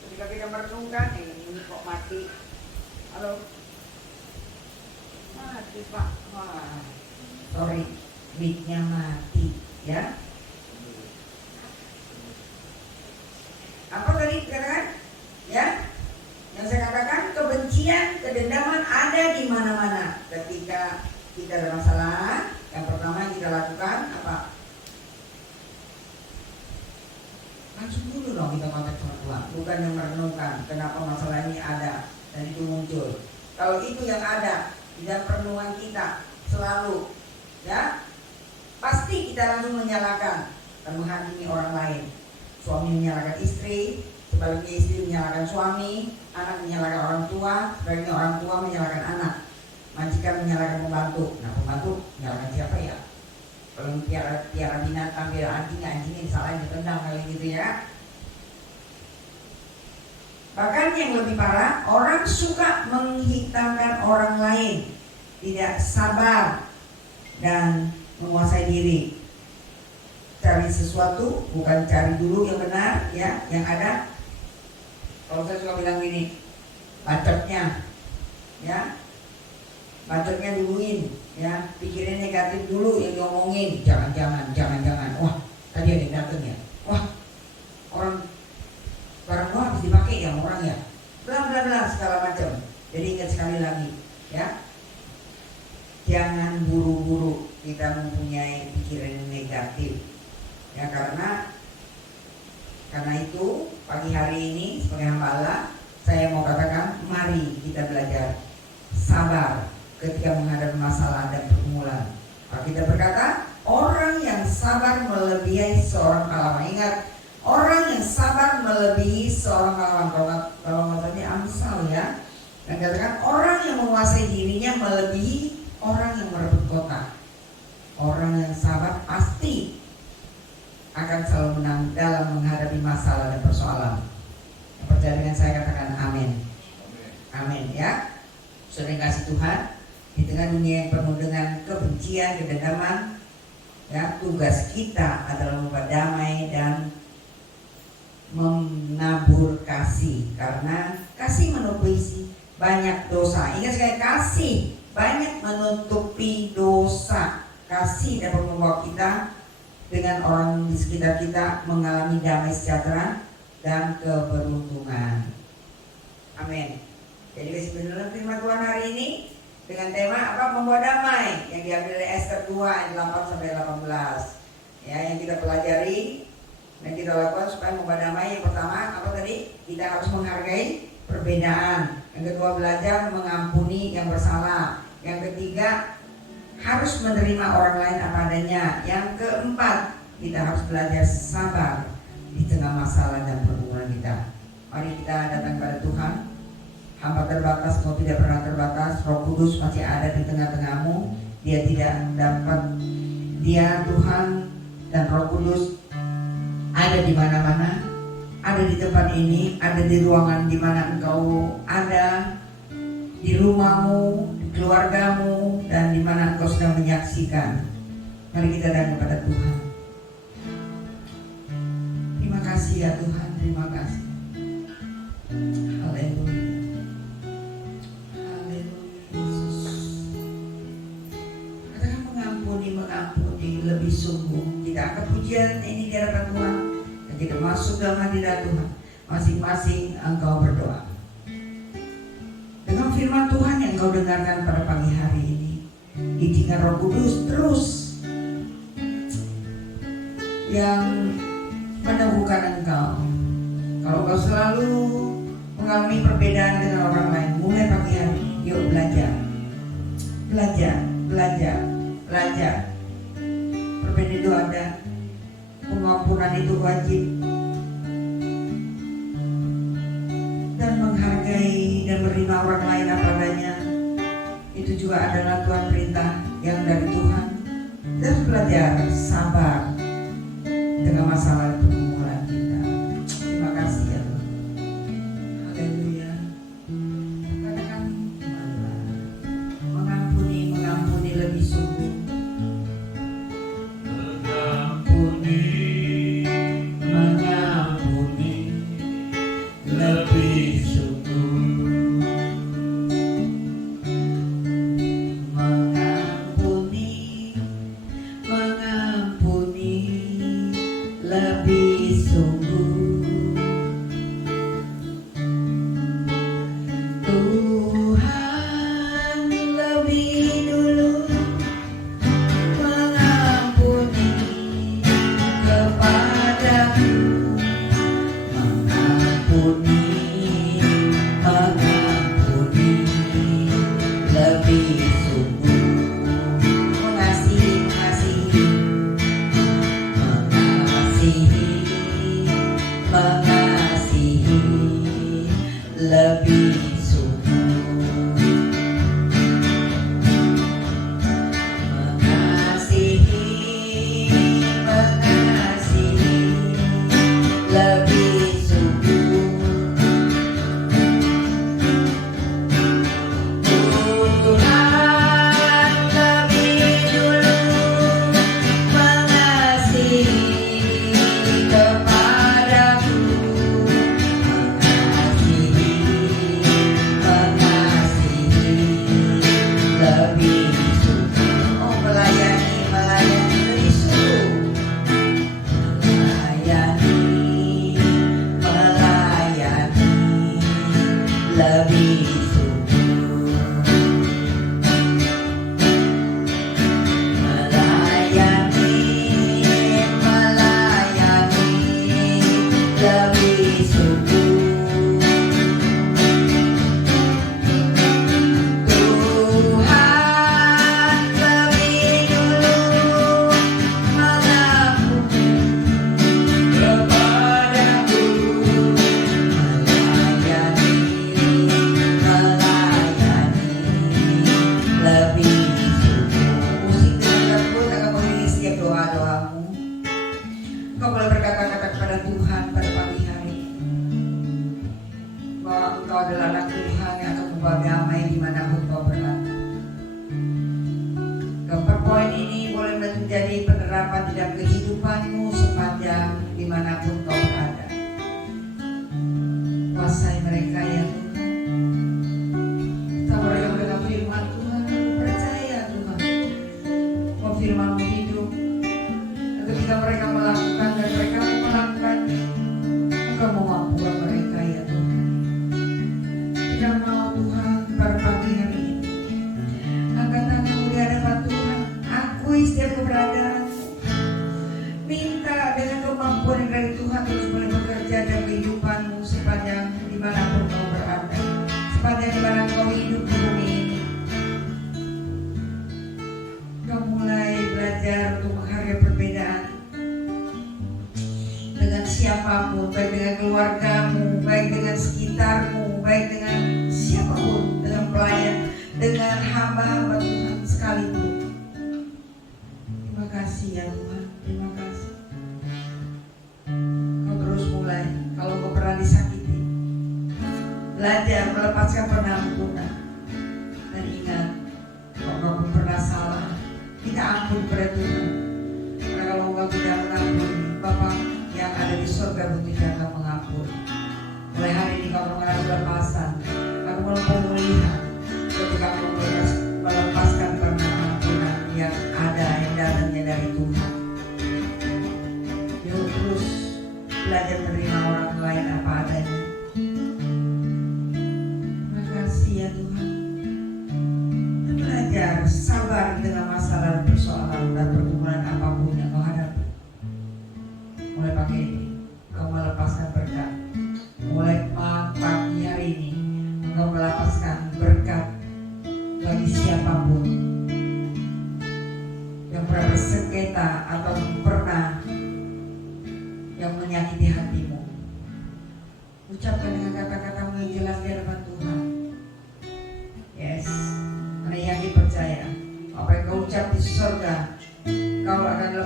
Ketika kita merenungkan, ini kok mati. Halo? Mati, Pak. Wah. Sorry, mic-nya mati, ya. Apa tadi dikatakan? Ya. Yang saya katakan, kebencian, kedendaman ada di mana-mana. Ketika kita ada masalah, yang pertama yang kita lakukan apa? Langsung dulu dong kita kontak sama Tuhan, bukan yang merenungkan kenapa masalah ini ada dan itu muncul. Kalau itu yang ada di dalam perenungan kita selalu, ya, pasti kita langsung menyalahkan dan menghakimi orang lain. Suami menyalahkan istri, sebaliknya istri menyalahkan suami, anak menyalahkan orang tua, sebaliknya orang tua menyalahkan anak, majikan menyalahkan pembantu. Nah, pembantu menyalahkan siapa ya? Kalau piara binatang, piara anjing yang disalahin, ditendang kali gitu, ya. Bahkan yang lebih parah, orang suka menghitamkan orang lain, tidak sabar dan menguasai diri. Cari sesuatu, bukan cari dulu yang benar, ya, yang ada. Kalau saya suka bilang gini, bacotnya, ya, bacotnya duluin, ya, pikirin negatif dulu yang diomongin, jangan, wah, tadi ada yang datang ya, wah, orang barang gua habis dipakai ya orang ya, bla bla bla segala macam. Jadi ingat sekali lagi, ya, jangan buru-buru kita mempunyai pikiran negatif, ya, karena itu pagi hari ini sebagai hamba Allah, saya mau katakan, mari kita belajar sabar ketika menghadapi masalah dan pergumulan. Kita berkata, orang yang sabar melebihi seorang pahlawan. Ingat, orang yang sabar melebihi seorang pahlawan. Kalau matanya Amsal, ya. Dan katakan, orang yang menguasai dirinya melebihi orang yang merebut kota. Orang yang sabar pasti akan selalu menang dalam menghadapi masalah dan persoalan. Yang percaya dengan saya katakan amin. Amin, ya. Sudah dikasih Tuhan, di tengah dunia yang penuh dengan kebencian, kedendaman, ya, tugas kita adalah membawa damai dan menabur kasih, karena kasih menutupi banyak dosa. Ingat sekali, kasih banyak menutupi dosa. Kasih dapat membawa kita dengan orang di sekitar kita mengalami damai sejahtera dan keberuntungan. Amin. Jadi kasih benar firman Tuhan hari ini dengan tema apa? Membawa damai, yang diambil dari Ester 2 ayat 8 sampai 18. Ya, yang kita pelajari dan kita lakukan supaya membawa damai. Yang pertama apa tadi? Kita harus menghargai perbedaan. Yang kedua, belajar mengampuni yang bersalah. Yang ketiga, harus menerima orang lain apa adanya. Yang keempat, kita harus belajar sabar di tengah masalah dan pergumulan kita. Mari kita datang kepada Tuhan. Hamba terbatas, kau tidak pernah terbatas. Roh Kudus masih ada di tengah-tengahmu. Dia tidak dapat, dia Tuhan dan Roh Kudus ada di mana-mana. Ada di tempat ini, ada di ruangan di mana engkau ada, di rumahmu, di keluargamu, dan di mana engkau sedang menyaksikan. Mari kita datang kepada Tuhan. Terima kasih ya Tuhan, terima kasih. Haleluya. Mengampuni lebih sungguh masuk dalam hadirat Tuhan. Masing-masing engkau berdoa dengan firman Tuhan yang engkau dengarkan pada pagi hari ini. Izinkan Roh Kudus terus yang meneguhkan engkau. Kalau engkau selalu mengalami perbedaan dengan orang lain, mulai pagi hari ini, yuk belajar. Perbedaan itu ada, pengampunan itu wajib, dan menghargai dan menerima orang lain apa adanya itu juga adalah Tuhan perintah yang dari Tuhan. Dan belajar sabar dengan masalah pergumulan kita. Terima kasih ya Tuhan. Haleluya. Katakan mengampuni lebih sungguh. Mengampuni lebih sungguh. Lebih sungguh. Tuhan lebih dulu mengampuni kepadaku, mengampuni lebih sungguh. Mengasihi lebih sungguh. Mengasihi lebih sungguh. Tuhan lebih dulu mengasihi lebih sungguh. Melayani lebih sungguh. Tuhan lebih dulu mengampuni kepadaku, lebih sungguh. Musik dengan tersebut akan mengiringi setiap doa-doamu. Engkau boleh berkata-kata kepada Tuhan pada pagi hari bahwa Engkau adalah anak Tuhan yang akan membawa damai dimanapun Engkau berada. Keempat poin ini boleh menjadi penerapan di dalam kehidupanmu sepanjang dimanapun Engkau berada. Kuasai mereka ya Tuhan. Mereka mendengar firman Tuhan, percaya Tuhan bahwa firman-Mu hidup. Dan ketika mereka melakukan dan mereka melakukan, Engkau memampukan mereka ya Tuhan. Tidak mau Tuhan pada pagi hari ini angkat tanganmu di hadapan Tuhan, akui setiap keberadaanmu, minta dengan kemampuan yang dari Tuhan terus boleh bekerja dalam kehidupanmu sepanjang dimanapun kau berada, sepanjang dimana kau hidup di bumi ini. Kau mulai belajar untuk menghargai perbedaan dengan siapapun, baik dengan keluargamu, baik dengan sekitarmu, baik dengan siapapun, dengan pelayan, dengan hamba-hamba Tuhan sekalipun. Terima kasih ya Tuhan, terima kasih. Kau terus mulai, kalau kau pernah disakiti, belajar melepaskan penampunan. Dan ingat, kalau kau pun pernah salah, minta ampun kepada Tuhan. Karena kalau kau tidak mengampuni, Bapa yang ada di surga pun tidak akan mengampuni. Mulai hari ini kau mengalami lepasan, kau mulai pemulihan ketika kau melepaskan penampunan yang ada, yang datangnya dari Tuhan. Yuk terus belajar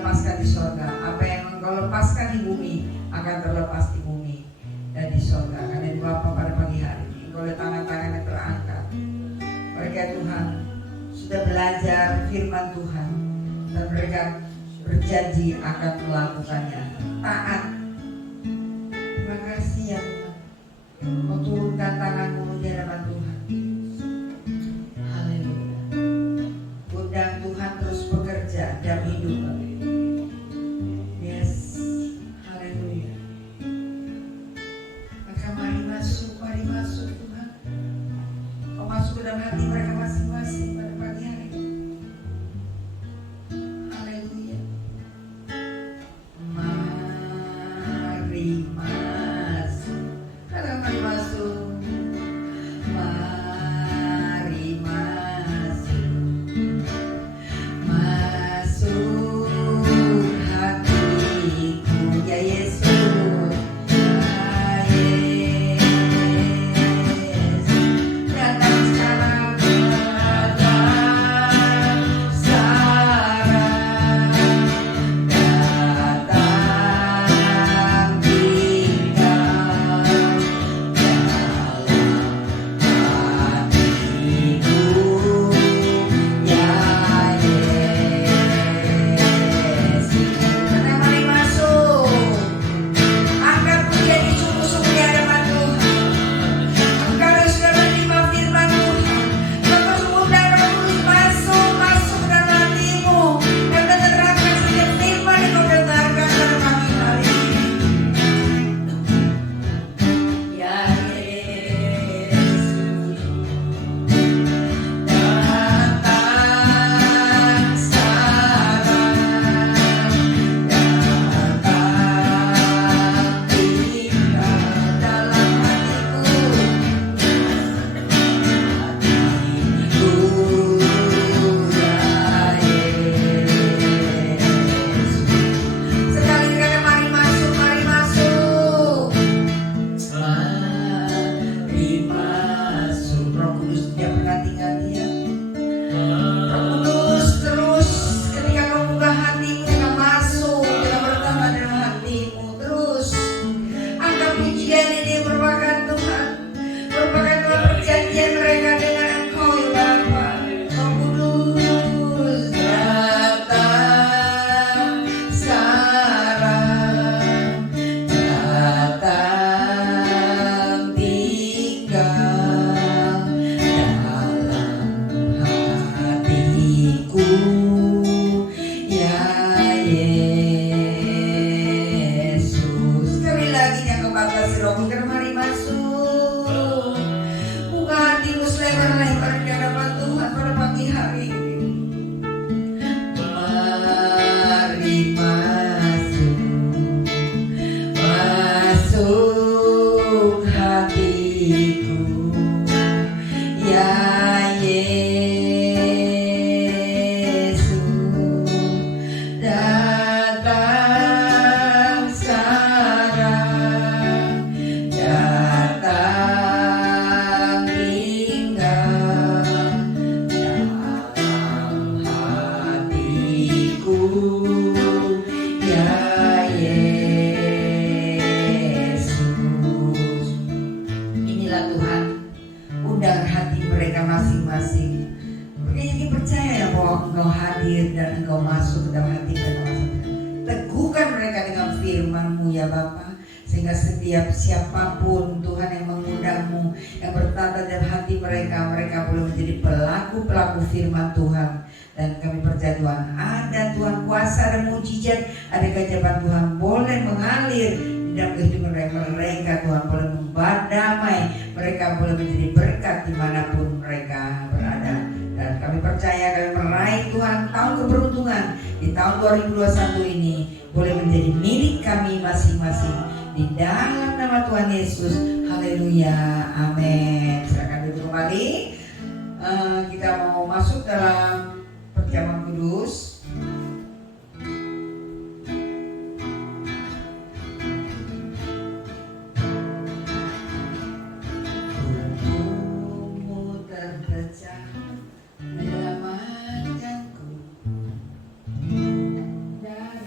lepaskan di sorga. Apa yang engkau lepaskan di bumi akan terlepas di bumi dan di sorga. Karena itu Bapa pada pagi hari ini engkau lihat tangan-tangan yang terangkat. Mereka Tuhan sudah belajar firman Tuhan dan mereka berjanji akan melakukannya. Taat. Terima kasih ya Tuhan. Kau turunkan tanganmu di hadapan Tuhan. Haleluya. Undang Tuhan terus bekerja dalam hidup kami. Yes. Haleluya. Maka mari masuk Tuhan. Kau masuk ke dalam hati mereka masing-masing pada pagi hari ini. Haleluya. Mari masuk. Mari masuk. Mari masuk. Masuk hatiku ya Yesus. Ya Yesus. Datang sekarang, datang sekarang, datang tinggal dalam hatiku ya Yesus. Karena mari masuk, angkat menjadi sungguh-sungguh di hadapan Tuhan. Engkau yang sudah menerima firman Tuhan, engkau mengundang Roh Kudus masuk dalam hatimu dan menerangkan setiap firman yang kau dengarkan pada pagi hari ini. Ya Yesus, datang sekarang, datang tinggal dalam hatiku ya Yesus. Sekali kali mari masuk, mari masuk. Mari masuk. Roh Kudus tidak pernah tinggal diam. Roh Kudus terus ketika kau buka hatimu dia masuk, dia bertambah dalam hatimu terus. Angkat pujian ini merupakan Tuhan, merupakan Tuhan perjanjian mereka dengan Engkau ya Bapa. Roh Kudus datang sekarang, datang tinggal dalam hatiku ya Yesus. Sekali lagi jangan batasi Roh Kudus. Mari masuk, buka hatimu selebar-lebar di hadapan Tuhan pada pagi hari ini. Mari masuk, masuk hatiku ya Yesus. Datang sekarang, datang tinggal dalam hatiku ya Yesus. Inilah Tuhan, undang hati mereka masing-masing. Mereka jadi percaya bahwa Engkau hadir dan Engkau masuk ke dalam hati mereka masing-masing. Teguhkan mereka dengan firman-Mu ya Bapa, sehingga setiap siapapun Tuhan yang mengundang-Mu, yang bertata dalam hati mereka, mereka boleh menjadi pelaku-pelaku firman Tuhan. Dan kami percaya Tuhan, ada Tuhan kuasa dan mujizat, ada keajaiban Tuhan boleh mengalir di dalam kehidupan mereka. Tuhan boleh membawa damai, mereka boleh menjadi berkat dimanapun mereka berada. Dan kami percaya kami meraih Tuhan tahun keberuntungan di tahun 2021 ini boleh menjadi milik kami masing-masing di dalam nama Tuhan Yesus. Haleluya, amin. Silakan duduk kembali. Kita mau masuk dalam perjamuan kudus. Tubuhmu terpecah menyelamatkanku dari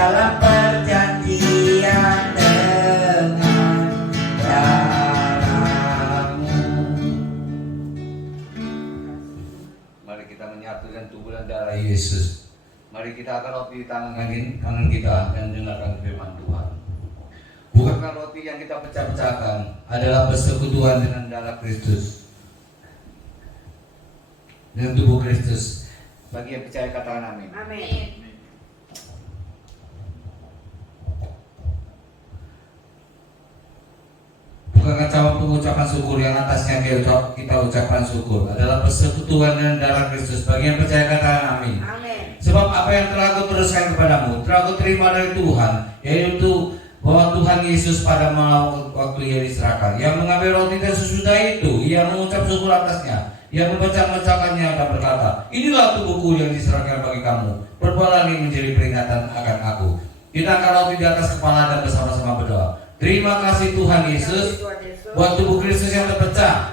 dalam perjanjian dengan darahmu. Mari kita menyatukan tubuh dan darah Yesus. Mari kita angkat roti di tangan kanan kita dan dengarkan firman Tuhan. Bukankah roti yang kita pecah-pecahkan adalah persekutuan dengan darah Kristus, dengan tubuh Kristus? Bagi yang percaya katakan amin. Amin. Bukankah cawan pengucapan syukur yang atasnya kita ucapkan syukur adalah persekutuan dengan darah Kristus? Bagi yang percaya katakan amin. Amin. Sebab apa yang telah aku teruskan kepadamu telah aku terima dari Tuhan, yaitu bahwa Tuhan Yesus pada malam waktu ia diserahkan, yang mengambil roti dan sesudah itu ia mengucap syukur atasnya, ia memecah-mecahkannya dan berkata, inilah tubuhku yang diserahkan bagi kamu, perbuatlah ini menjadi peringatan akan aku. Kita angkat roti di atas kepala dan bersama-sama berdoa. Terima kasih Tuhan Yesus buat tubuh Kristus yang terpecah,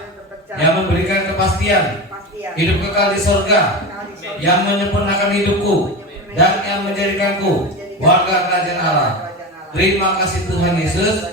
yang memberikan kepastian hidup kekal di sorga, yang menyempurnakan hidupku dan yang menjadikanku warga kerajaan Allah. Terima kasih Tuhan Yesus,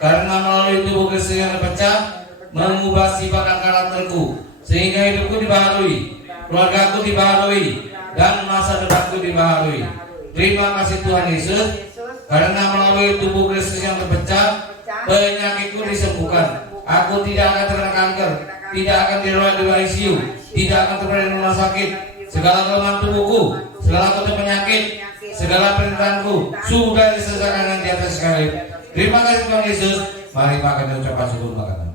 karena melalui tubuh Kristus yang terpecah mengubah sifat dan karakterku, sehingga hidupku dibaharui, keluargaku dibaharui, dan masa depanku dibaharui. Terima kasih Tuhan Yesus, karena melalui tubuh Kristus yang terpecah penyakitku disembuhkan. Aku tidak akan terkena kanker, tidak akan dirawat di ICU, tidak akan terbaring di rumah sakit. Segala kelemahan tubuhku, segala kutuk penyakit, segala perintahanku sudah diselesaikan di atas sekali. Terima kasih Tuhan Yesus. Mari makan dan ucapkan syukur makanan.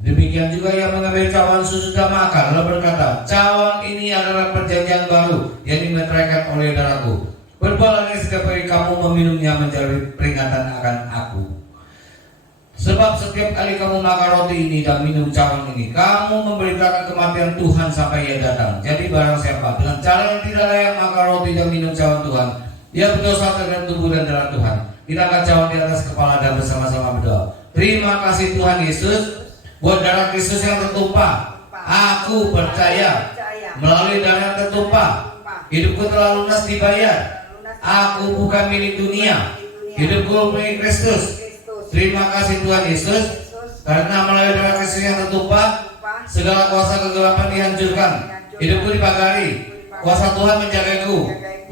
Demikian juga yang mengambil cawan sesudah makan lalu berkata, cawan ini adalah perjanjian baru yang dimeteraikan oleh darahku. Berbuatlah ini setiap kali kamu meminumnya menjadi peringatan akan aku. Sebab setiap kali kamu makan roti ini dan minum cawan ini, kamu memberitakan kematian Tuhan sampai ia datang. Jadi barang siapa dengan cara yang tidak layak makan roti dan minum cawan Tuhan, dia berdosa terhadap tubuh dan darah Tuhan. Kita akan cawan di atas kepala dan bersama-sama berdoa. Terima kasih Tuhan Yesus buat darah Kristus yang tertumpah. Aku percaya melalui darah yang tertumpah hidupku telah lunas dibayar. Aku bukan milik dunia, hidupku milik Kristus. Terima kasih Tuhan Yesus, karena melalui darah Kristus yang tertumpah segala kuasa kegelapan dihancurkan, hidupku dipagari. Kuasa Tuhan menjagaku,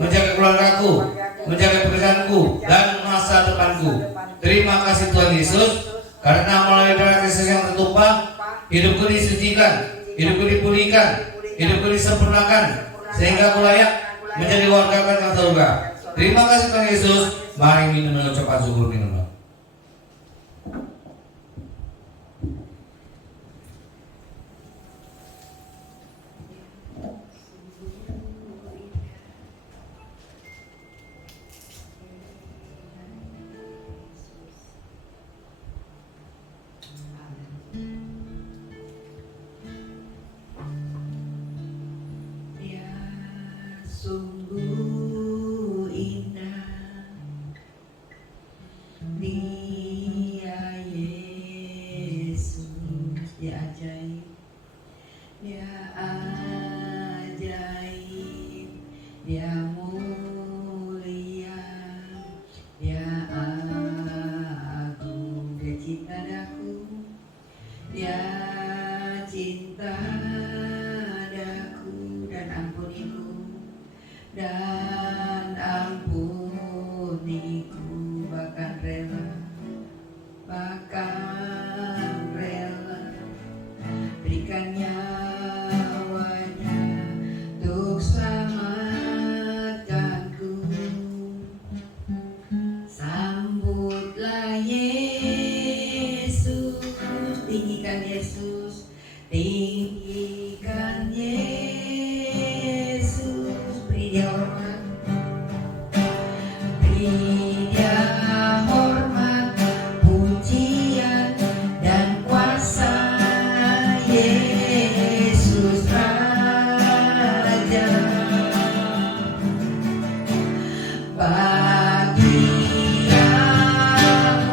menjaga keluargaku, menjaga pekerjaanku dan masa depanku. Terima kasih Tuhan Yesus, karena melalui darah Kristus yang tertumpah hidupku disucikan, hidupku dipulihkan, hidupku disempurnakan, sehingga aku layak menjadi warga kerajaan surga. Terima kasih Tuhan Yesus. Mari minum dan ucapkan syukur minumlah. Sungguh indah Dia Yesus, Dia ajaib, Dia ajaib, Dia mulia, Dia agung, Dia cinta daku, Dia cinta daku dan ampuniku, dan ampuniku, bahkan rela berikan nyawanya untuk selamatkanku. Sambutlah Yesus, tinggikan Yesus, tinggikan Yesus, beri dia hormat, beri dia hormat, pujian dan kuasa. Yesus Raja, bagi yang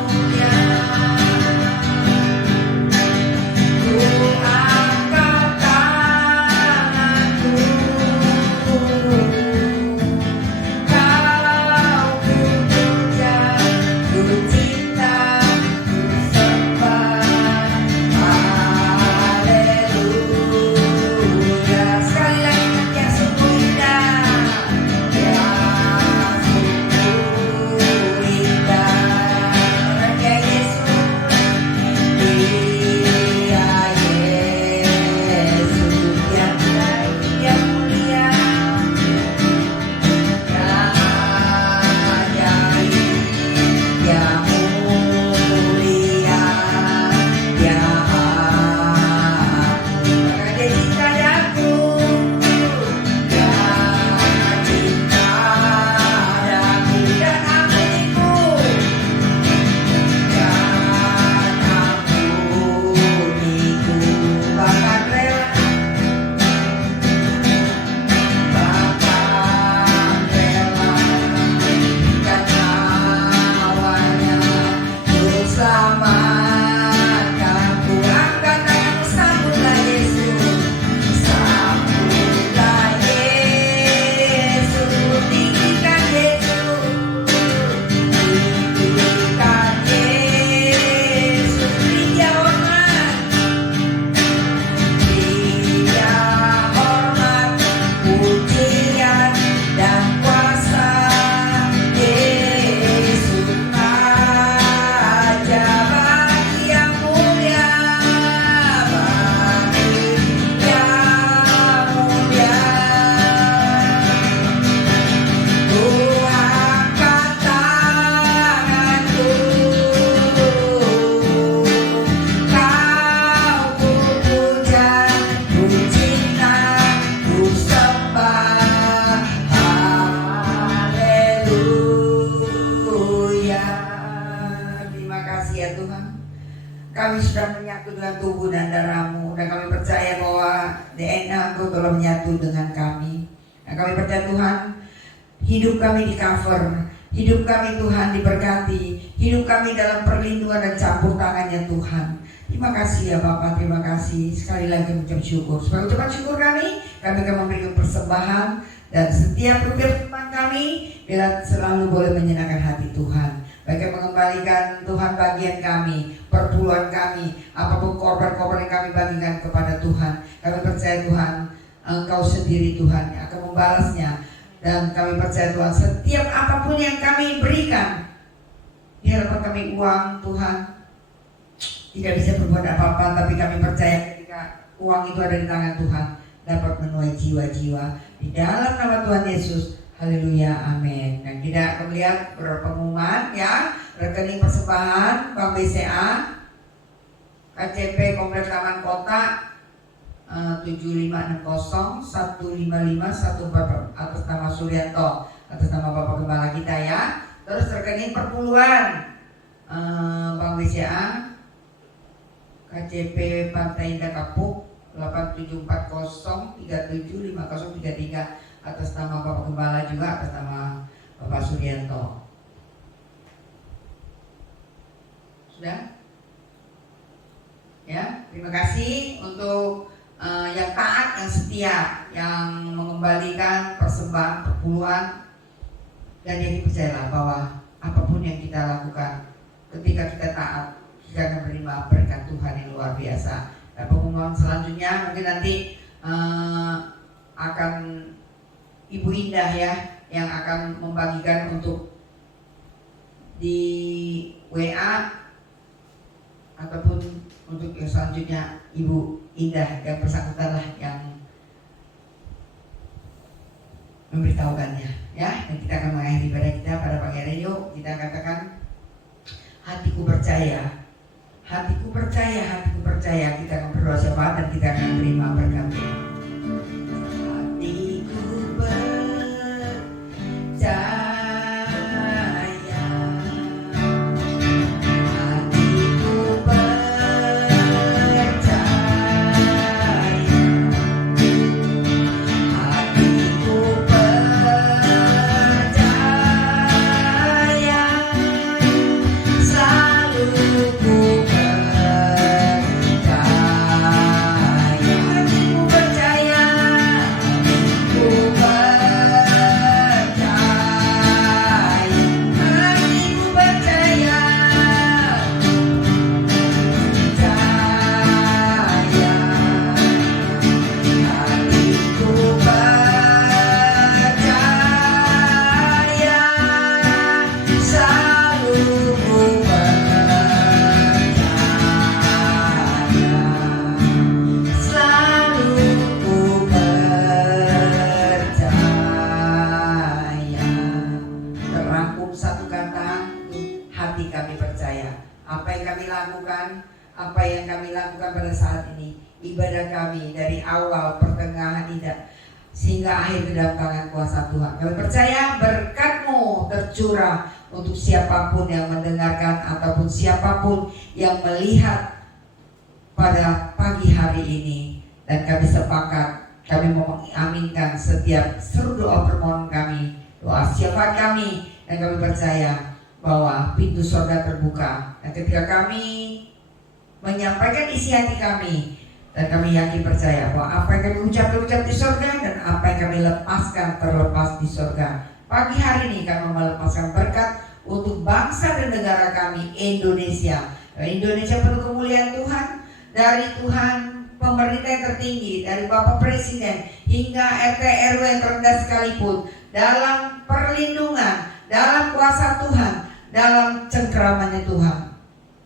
ya Tuhan. Kami sudah menyatu dengan tubuh dan darah-Mu, dan kami percaya bahwa DNA Engkau telah menyatu dengan kami. Dan kami percaya Tuhan, hidup kami di cover, hidup kami Tuhan diberkati, hidup kami dalam perlindungan dan campur tangan-Nya Tuhan. Terima kasih ya Bapak, terima kasih. Sekali lagi mengucap syukur. Sebagai ucapan syukur kami akan memberikan persembahan, dan setiap rupiah firman kami bila selalu boleh menyenangkan hati Tuhan. Baik mengembalikan Tuhan bagian kami, perpuluhan kami, apapun korban-korban yang kami bagikan kepada Tuhan. Kami percaya Tuhan, Engkau sendiri Tuhan yang akan membalasnya. Dan kami percaya Tuhan, setiap apapun yang kami berikan, di hadapan kami uang Tuhan, tidak bisa berbuat apa-apa, tapi kami percaya ketika uang itu ada di tangan Tuhan, dapat menuai jiwa-jiwa. Di dalam nama Tuhan Yesus, haleluya, amin. Dan kita akan melihat beberapa pengumuman ya. Rekening persembahan Bank BCA KCP Kompleks Taman Kota 7560 155 14 atas nama Suryanto, atas nama Bapak Gembala kita ya. Terus rekening perpuluhan Bank BCA KCP Pantai Indah Kapuk 8740 375033 atas nama Bapak Gembala, juga atas nama Bapak Suryanto. Sudah? Ya, terima kasih untuk yang taat, yang setia, yang mengembalikan persembahan perpuluhan, dan yang percayalah bahwa apapun yang kita lakukan, ketika kita taat, kita akan menerima berkat Tuhan yang luar biasa. Dan pengumuman selanjutnya mungkin nanti akan Ibu Indah ya, yang akan membagikan untuk di WA, ataupun untuk yang selanjutnya Ibu Indah yang bersangkutan lah yang memberitahukannya ya. Dan kita akan mengakhiri ibadah kita pada pagi hari. Yuk kita katakan, hatiku percaya, hatiku percaya, hatiku percaya. Kita akan berdoa syafaat dan kita akan terima berkat. Hatiku percaya, apa yang kami lakukan pada saat ini, ibadah kami dari awal, pertengahan, sehingga akhir ke dalam tangan kuasa Tuhan. Kami percaya berkat-Mu tercurah untuk siapapun yang mendengarkan ataupun siapapun yang melihat pada pagi hari ini. Dan kami sepakat, kami mengaminkan setiap seru doa permohonan kami, doa syafaat kami, dan kami percaya bahwa pintu surga terbuka. Dan ketika kami menyampaikan isi hati kami, dan kami yakin percaya bahwa apa yang kami ucap di surga, dan apa yang kami lepaskan terlepas di surga. Pagi hari ini kami melepaskan berkat untuk bangsa dan negara kami, Indonesia. Indonesia penuh kemuliaan Tuhan, dari Tuhan pemerintah yang tertinggi, dari Bapak Presiden hingga RT RW yang terendah sekalipun, dalam perlindungan, dalam kuasa Tuhan, dalam cengkeramannya Tuhan.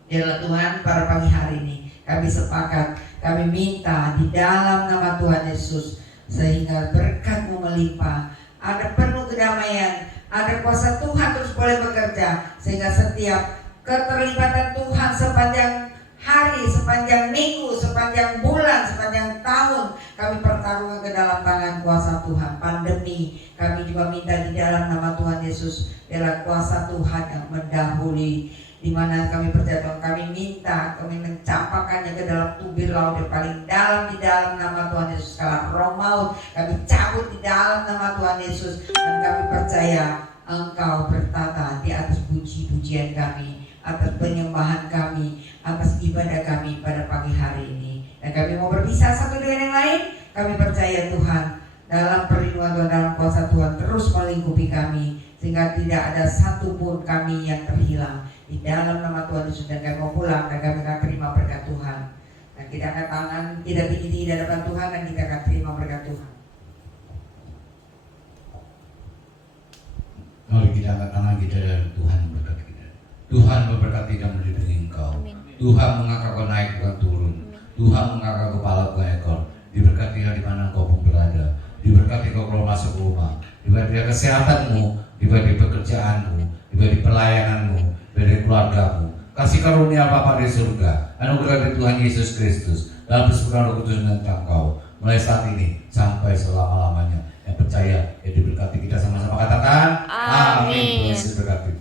Biarlah Tuhan, pada pagi hari ini kami sepakat, kami minta di dalam nama Tuhan Yesus, sehingga berkat-Mu melimpah, ada penuh kedamaian, ada kuasa Tuhan terus boleh bekerja, sehingga setiap keterlibatan Tuhan sepanjang hari, sepanjang minggu, sepanjang bulan, sepanjang tahun, kami pertaruhkan ke dalam tangan kuasa Tuhan. Pandemi kami juga minta di dalam nama Tuhan Yesus, biarlah kuasa Tuhan yang mendahului, di mana kami percaya Tuhan, kami ke dalam tubir laut yang paling dalam, di dalam nama Tuhan Yesus. Kalau roh maut kami cabut di dalam nama Tuhan Yesus, dan kami percaya Engkau bertata di atas puji-pujian kami, atas penyembahan kami, atas ibadah kami pada pagi hari ini. Dan kami mau berpisah satu dengan yang lain. Kami percaya Tuhan, dalam perlindungan Tuhan, dalam kuasa Tuhan terus melingkupi kami, sehingga tidak ada satupun kami yang terhilang. Di dalam nama Tuhan Yesus, dan kami mau pulang, dan kami akan terima berkat Tuhan. Dan kita akan tangan tidak tinggi di hadapan Tuhan, dan kita akan terima berkat Tuhan. Mari kita angkat tangan kita dan Tuhan memberkati kita. Tuhan memberkati dan melindungi engkau. Tuhan mengangkat kau naik bukan turun. Tuhan mengangkat kepala bukan ekor. Diberkati di mana engkau pun berada. Diberkati kau keluar masuk rumah. Diberkati kesehatanmu, diberkati pekerjaanmu, diberkati pelayananmu, diberkati keluargamu. Kasih karunia Bapa di surga, anugerah dari Tuhan Yesus Kristus dalam persekutuan Roh Kudus tentang kau mulai saat ini sampai selama-lamanya. Yang percaya, ya diberkati. Kita sama-sama katakan amin. Tuhan Yesus berkati.